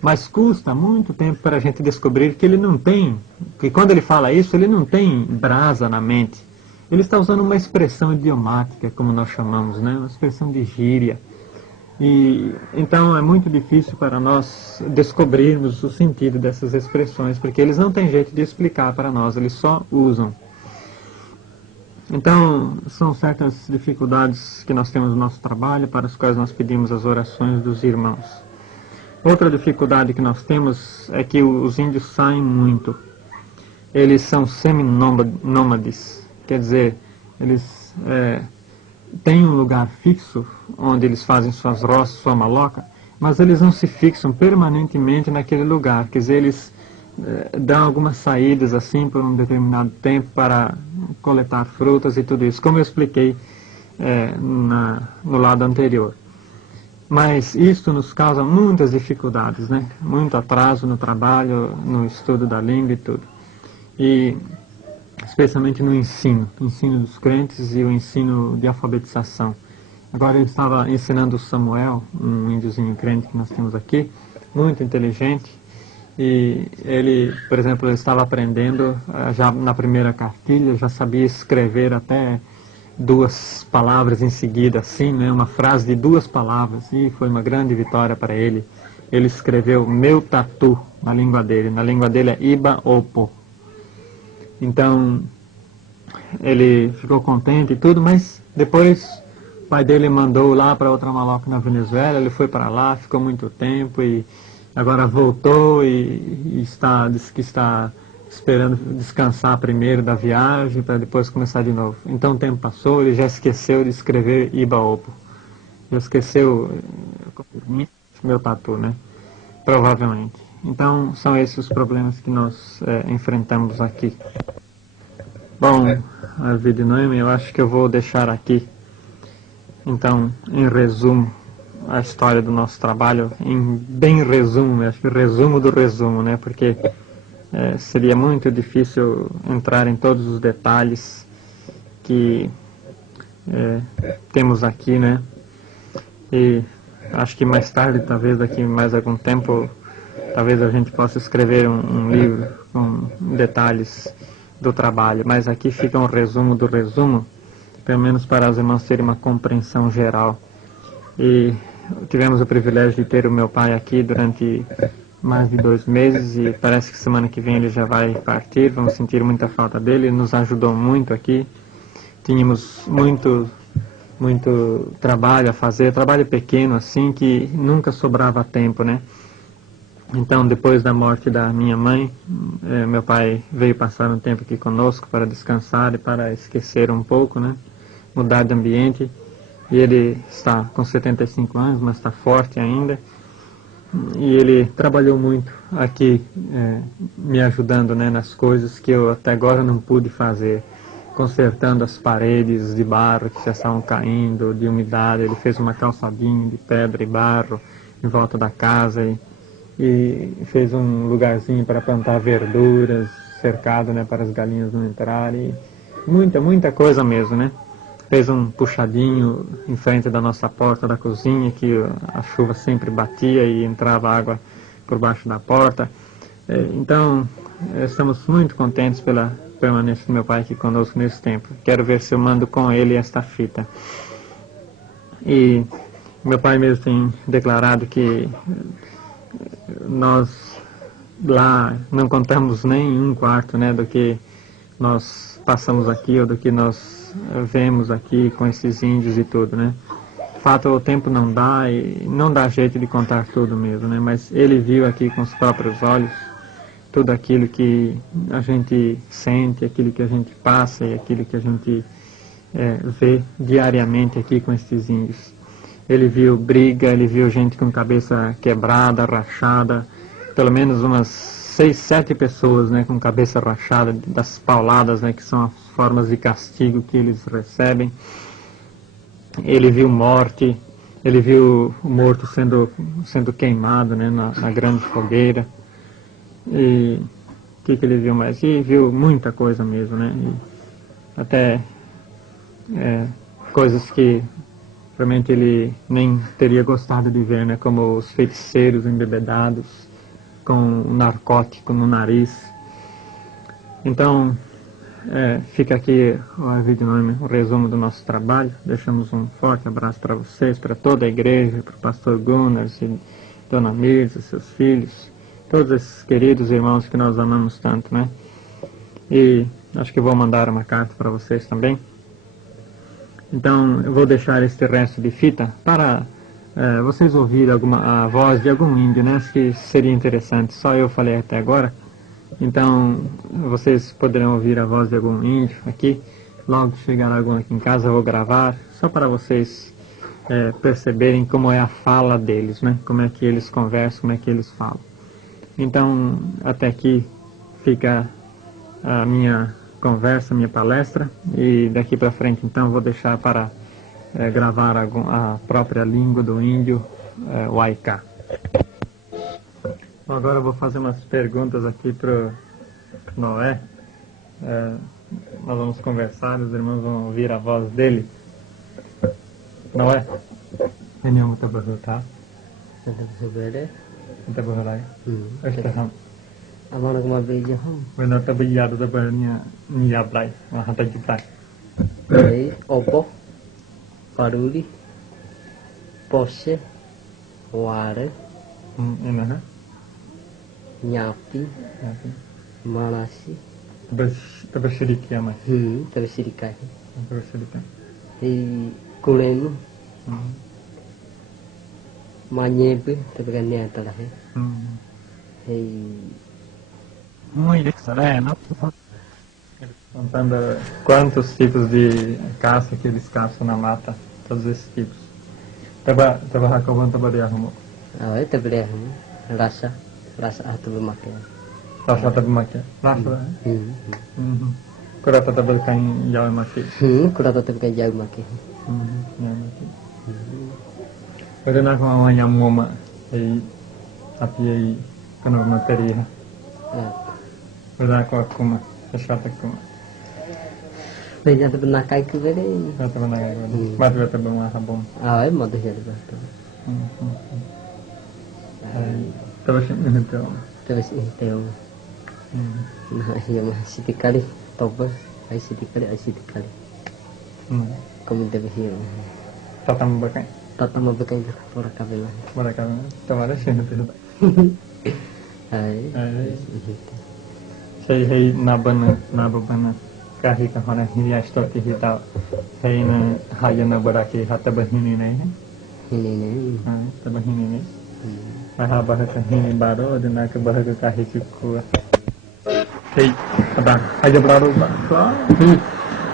Mas custa muito tempo para a gente descobrir que ele não tem, que quando ele fala isso, ele não tem brasa na mente. Ele está usando uma expressão idiomática, como nós chamamos, né? Uma expressão de gíria. E então é muito difícil para nós descobrirmos o sentido dessas expressões, porque eles não têm jeito de explicar para nós, eles só usam. Então, são certas dificuldades que nós temos no nosso trabalho, para as quais nós pedimos as orações dos irmãos. Outra dificuldade que nós temos é que os índios saem muito. Eles são seminômades, quer dizer, eles têm um lugar fixo onde eles fazem suas roças, sua maloca, mas eles não se fixam permanentemente naquele lugar, quer dizer, eles dão algumas saídas assim por um determinado tempo para coletar frutas e tudo isso, como eu expliquei no lado anterior. Mas isso nos causa muitas dificuldades, né? Muito atraso no trabalho, no estudo da língua e tudo. E especialmente no ensino dos crentes e o ensino de alfabetização. Agora eu estava ensinando o Samuel, um índiozinho crente que nós temos aqui, muito inteligente, e ele, por exemplo, ele estava aprendendo, já na primeira cartilha, já sabia escrever até 2 palavras em seguida, assim, né, uma frase de 2 palavras, e foi uma grande vitória para ele. Ele escreveu meu tatu na língua dele é Iba Opo. Então, ele ficou contente e tudo, mas depois o pai dele mandou lá para outra maloca na Venezuela, ele foi para lá, ficou muito tempo e agora voltou e disse que está esperando descansar primeiro da viagem para depois começar de novo. Então o tempo passou, ele já esqueceu de escrever Ibaopo. Já esqueceu meu tatu, né? Provavelmente. Então são esses os problemas que nós enfrentamos aqui. Bom, a vida Noemi, eu acho que eu vou deixar aqui, então, em resumo, a história do nosso trabalho, em bem resumo, acho que resumo do resumo, né? Porque seria muito difícil entrar em todos os detalhes que temos aqui, né? E acho que mais tarde, talvez daqui mais algum tempo, talvez a gente possa escrever um livro com detalhes do trabalho, mas aqui fica um resumo do resumo, pelo menos para os irmãos terem uma compreensão geral. E tivemos o privilégio de ter o meu pai aqui durante mais de 2 meses e parece que semana que vem ele já vai partir, vamos sentir muita falta dele, ele nos ajudou muito aqui, tínhamos muito trabalho a fazer, trabalho pequeno assim, que nunca sobrava tempo, né? Então, depois da morte da minha mãe, meu pai veio passar um tempo aqui conosco para descansar e para esquecer um pouco, né? Mudar de ambiente. E ele está com 75 anos, mas está forte ainda. E ele trabalhou muito aqui, me ajudando, né, nas coisas que eu até agora não pude fazer. Consertando as paredes de barro que já estavam caindo, de umidade. Ele fez uma calçadinha de pedra e barro em volta da casa e fez um lugarzinho para plantar verduras, cercado, né, para as galinhas não entrarem. Muita coisa mesmo, né? Fez um puxadinho em frente da nossa porta da cozinha, que a chuva sempre batia e entrava água por baixo da porta. Então, estamos muito contentes permaneça meu pai aqui conosco nesse tempo. Quero ver se eu mando com ele esta fita. E meu pai mesmo tem declarado que nós lá não contamos nem um quarto, né, do que nós passamos aqui ou do que nós vemos aqui com esses índios e tudo, né. De fato, o tempo não dá e não dá jeito de contar tudo mesmo, né, mas ele viu aqui com os próprios olhos tudo aquilo que a gente sente, aquilo que a gente passa e aquilo que a gente vê diariamente aqui com esses índios. Ele viu briga, ele viu gente com cabeça quebrada, rachada, pelo menos umas 6, 7 pessoas, né, com cabeça rachada, das pauladas, né, que são as formas de castigo que eles recebem. Ele viu morte, ele viu o morto sendo queimado, né, na grande fogueira. E o que ele viu mais? E viu muita coisa mesmo, né? E até coisas que realmente ele nem teria gostado de ver, né? Como os feiticeiros embebedados com um narcótico no nariz. Então, fica aqui o resumo do nosso trabalho. Deixamos um forte abraço para vocês, para toda a igreja, para o pastor Gunnar, Dona Mirza, seus filhos, todos esses queridos irmãos que nós amamos tanto, né? E acho que vou mandar uma carta para vocês também. Então, eu vou deixar este resto de fita para vocês ouvirem a voz de algum índio, né? Acho que seria interessante. Só eu falei até agora. Então, vocês poderão ouvir a voz de algum índio aqui. Logo que chegar algum aqui em casa, eu vou gravar, só para vocês perceberem como é a fala deles, né? Como é que eles conversam, como é que eles falam. Então, até aqui fica a minha conversa, a minha palestra, e daqui para frente, então, vou deixar para gravar a própria língua do índio Waiká. Bom, agora eu vou fazer umas perguntas aqui para o Noé. Nós vamos conversar, os irmãos vão ouvir a voz dele. Noé, ini mau tabarruta, tabarruta. Esta Amana kuma beja hum. benar tabayar tabarnya niablai, mahata jublai. Đấy, opo, paruli, Porsche, ware, Ini ha, nyapi, malasi, tabasyirikia mas, tersirikai. tabasyirikia. Kulenu, manyepe, tebekan niata lah. Muito excelente. Contando quantos tipos de caça que eles caçam na mata, todos esses tipos. Trabalhar com o trabalhar rumo. Awak tebelah rasa atau bermakan. Rasa tapi makan. Rasa. Kurang tetap berkain jauh masih. Kurang tetap kan jauh makan. Ya masih. Pada nak mau yang moma, api kena materi. Pada aku mah, sesuatu aku. Bây giờ tôi bên cây cứ vậy đấy. Kata mana kan? Mati kata bang sabom. Ấy mà tôi jadi betul. Terus ini tu. Terus itu. Nah, ya masih sekali toba, ai sedikit kali. Kemudian berhir. Tatam berkai. Tatam berkai orang kabel. Mereka kemarin sih itu. Ai. Saya naban kahit kahana hindi asto kita hay na haya na baraki hatta bahini na Ini. hatta bahini ni mahaba ka hini baro dina ka bahaga kahit ko hey ada haya baro ba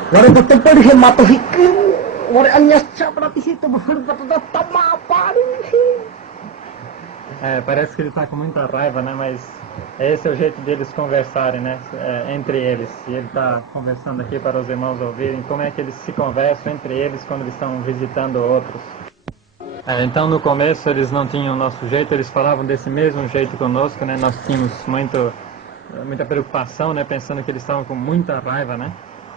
Orang betul pun mata hikim. Orang anya siapa di situ betul tamapa ni. Parece que ele está com muita raiva, né? Mas esse é o jeito deles conversarem, né? Entre eles. E ele está conversando aqui para os irmãos ouvirem como é que eles se conversam entre eles quando eles estão visitando outros. Então, no começo, eles não tinham o nosso jeito, eles falavam desse mesmo jeito conosco, né? Nós tínhamos muita preocupação, né? Pensando que eles estavam com muita raiva, né?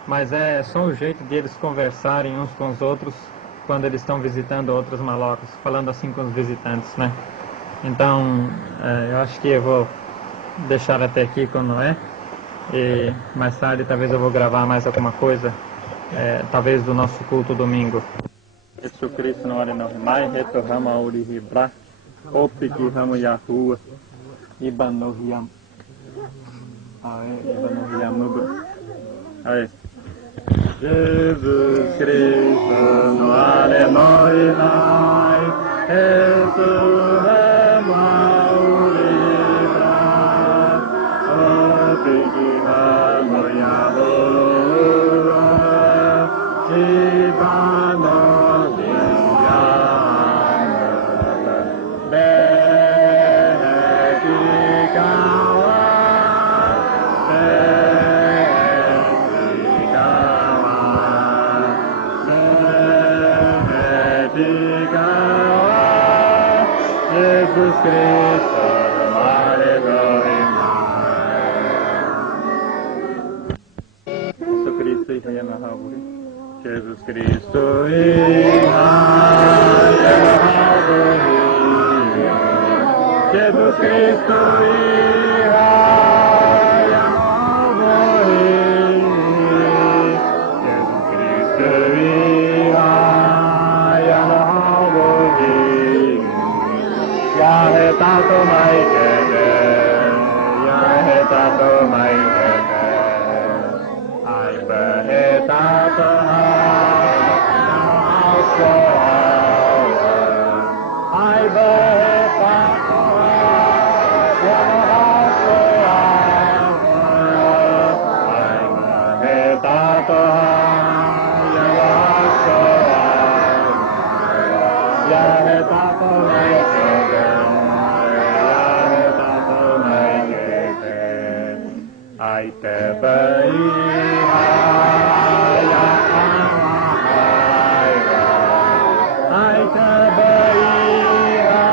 Mas é só o jeito deles conversarem uns com os outros quando eles estão visitando outros malocos, falando assim com os visitantes, né? Então, eu acho que eu vou deixar até aqui com Noé. E mais tarde talvez eu vou gravar mais alguma coisa, talvez do nosso culto domingo. Jesus Cristo no hora não rimai, retorrama uri ribra, opi que ramo Yahua, ibanohiam. Ibanohiam. Aí. Jesus Cristo no hora não rimai, retorrama uri ribra, opi que ramo Yahua, Jesus Cristo, Mare Jesus Cristo, Jesus Cristo, Jesus Cristo, Tato mai kete, Yahe tato mai kete, Ai behe tato ha, Ai behe tato ha, Ai behe tato ha, Yahe tato mai kete. Ai te bai ya ai te bai ya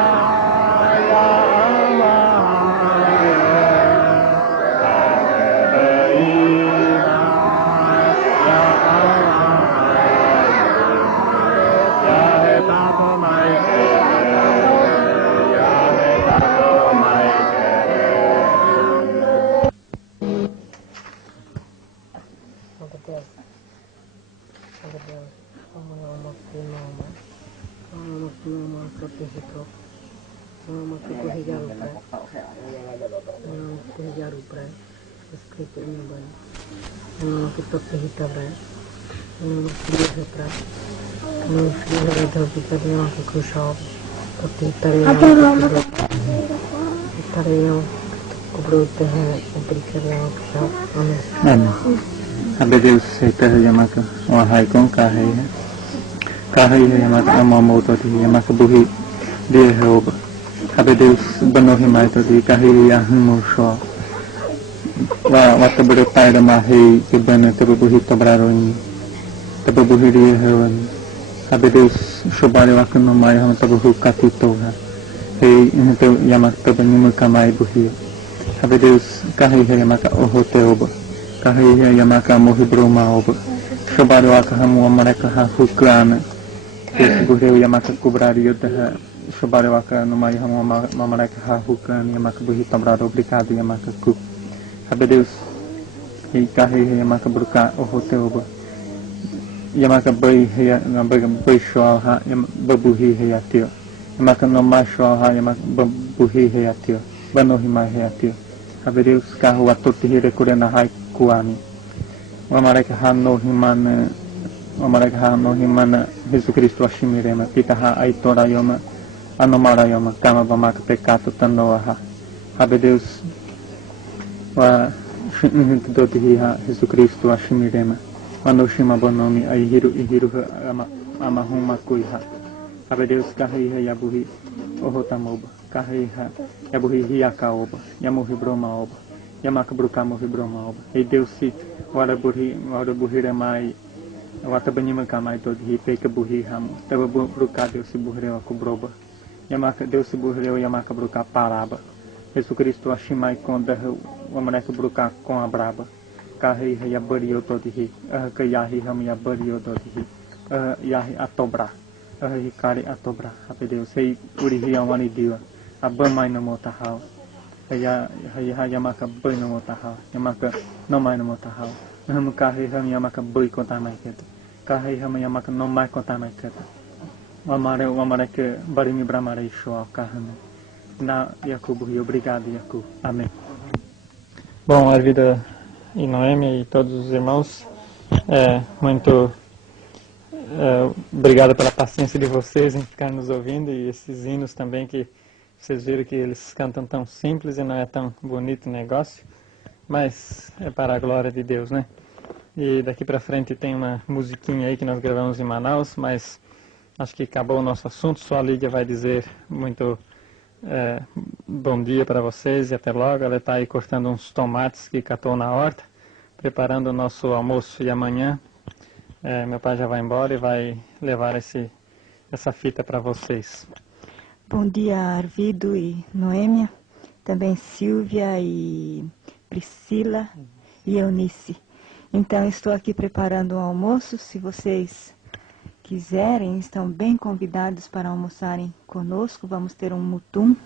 escrito em banho, que toque hitabra, frio repra, frio repra picaria que crucial, toque tareia cobrou terra, picaria que chão, Amém. Abedeus seita yamaka, wahai kong kahai yamaka amamoto di yamaka buhi dia Jehovah. Abedeus banohimai to di kahai yahmusho. Wata berpai da mahei ke bana tabuhi tobraroni tabuhi dia hewan abedeus shobare wakan no mai ham tabuhu katito ha hei into yamak tabani kamai buhi abedeus kahai yamaka ohote oba kahai yamaka mohi broma oba shobare wakam amareka ha hukrana buhi yamaka kubrari yodha shobare wakan no mai ham amareka ha hukrana yamaka buhi tobraro obrigado yamaka ku Abedeus, e carrei yamaka bruka ohoteoba, yamaka bai shoa ha babuhi heatio, yamaka no shoa ha yamaka babuhi heatio, banohima heatio. Abedeus carro atoti rekurena hai kuani. Amareka ha no himana, Jesus Cristo ashimirema, pita ha aitora yoma, anomara yoma, kama bamaka pecado tanoa ha. Abedeus wa dotiha Jesus Cristo ashimirema wanoshima bonomi aihiru amahuma kuiha abedeus kahiha yabuhi ohotamoba kahiha yabuhi hiakaoba yamuhi broma oba yamaka brukamo hibroma oba e Deus si wara buhi remai wata banima kamai todhi peka buhi ham taba bruka Deus si buhirewa kubroba yamaka Deus si buhirewa yamaka bruka paraba Jesus Cristo ashimai konda amareka bruka com a braba kahei ya bario todhi ka yahi ham ya bario todhi yahi atobra hikari atobra apedeus sei uri hiamani diwa abamai no motahau yamaka bui no motahau, yamaka no mai no motahau. Hama kahi hama yamaka bui contar mais keta. Kahi hama yamaka no mai contar mais keta. O amare que barimi bramarei show kahame. Na Yakubu, obrigado Yakubu. Amém. Bom, Arvida e Noemi e todos os irmãos, muito obrigado pela paciência de vocês em ficar nos ouvindo, e esses hinos também que vocês viram que eles cantam tão simples e não é tão bonito o negócio, mas é para a glória de Deus, né? E daqui para frente tem uma musiquinha aí que nós gravamos em Manaus, mas acho que acabou o nosso assunto. Só a Lídia vai dizer muito bom dia para vocês e até logo. Ela está aí cortando uns tomates que catou na horta, preparando o nosso almoço, e amanhã meu pai já vai embora e vai levar essa fita para vocês. Bom dia, Arvido e Noêmia, também Silvia e Priscila e Eunice. Então, estou aqui preparando o almoço. Se vocês quiserem, estão bem convidados para almoçarem conosco. Vamos ter um mutum.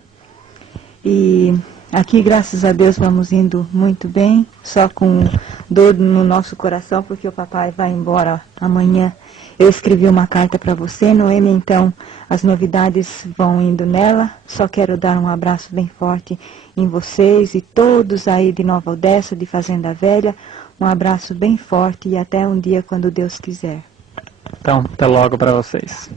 E aqui, graças a Deus, vamos indo muito bem, só com dor no nosso coração, porque o papai vai embora amanhã. Eu escrevi uma carta para você, Noêmia, então as novidades vão indo nela. Só quero dar um abraço bem forte em vocês e todos aí de Nova Odessa, de Fazenda Velha. Um abraço bem forte e até um dia quando Deus quiser. Então, até logo para vocês.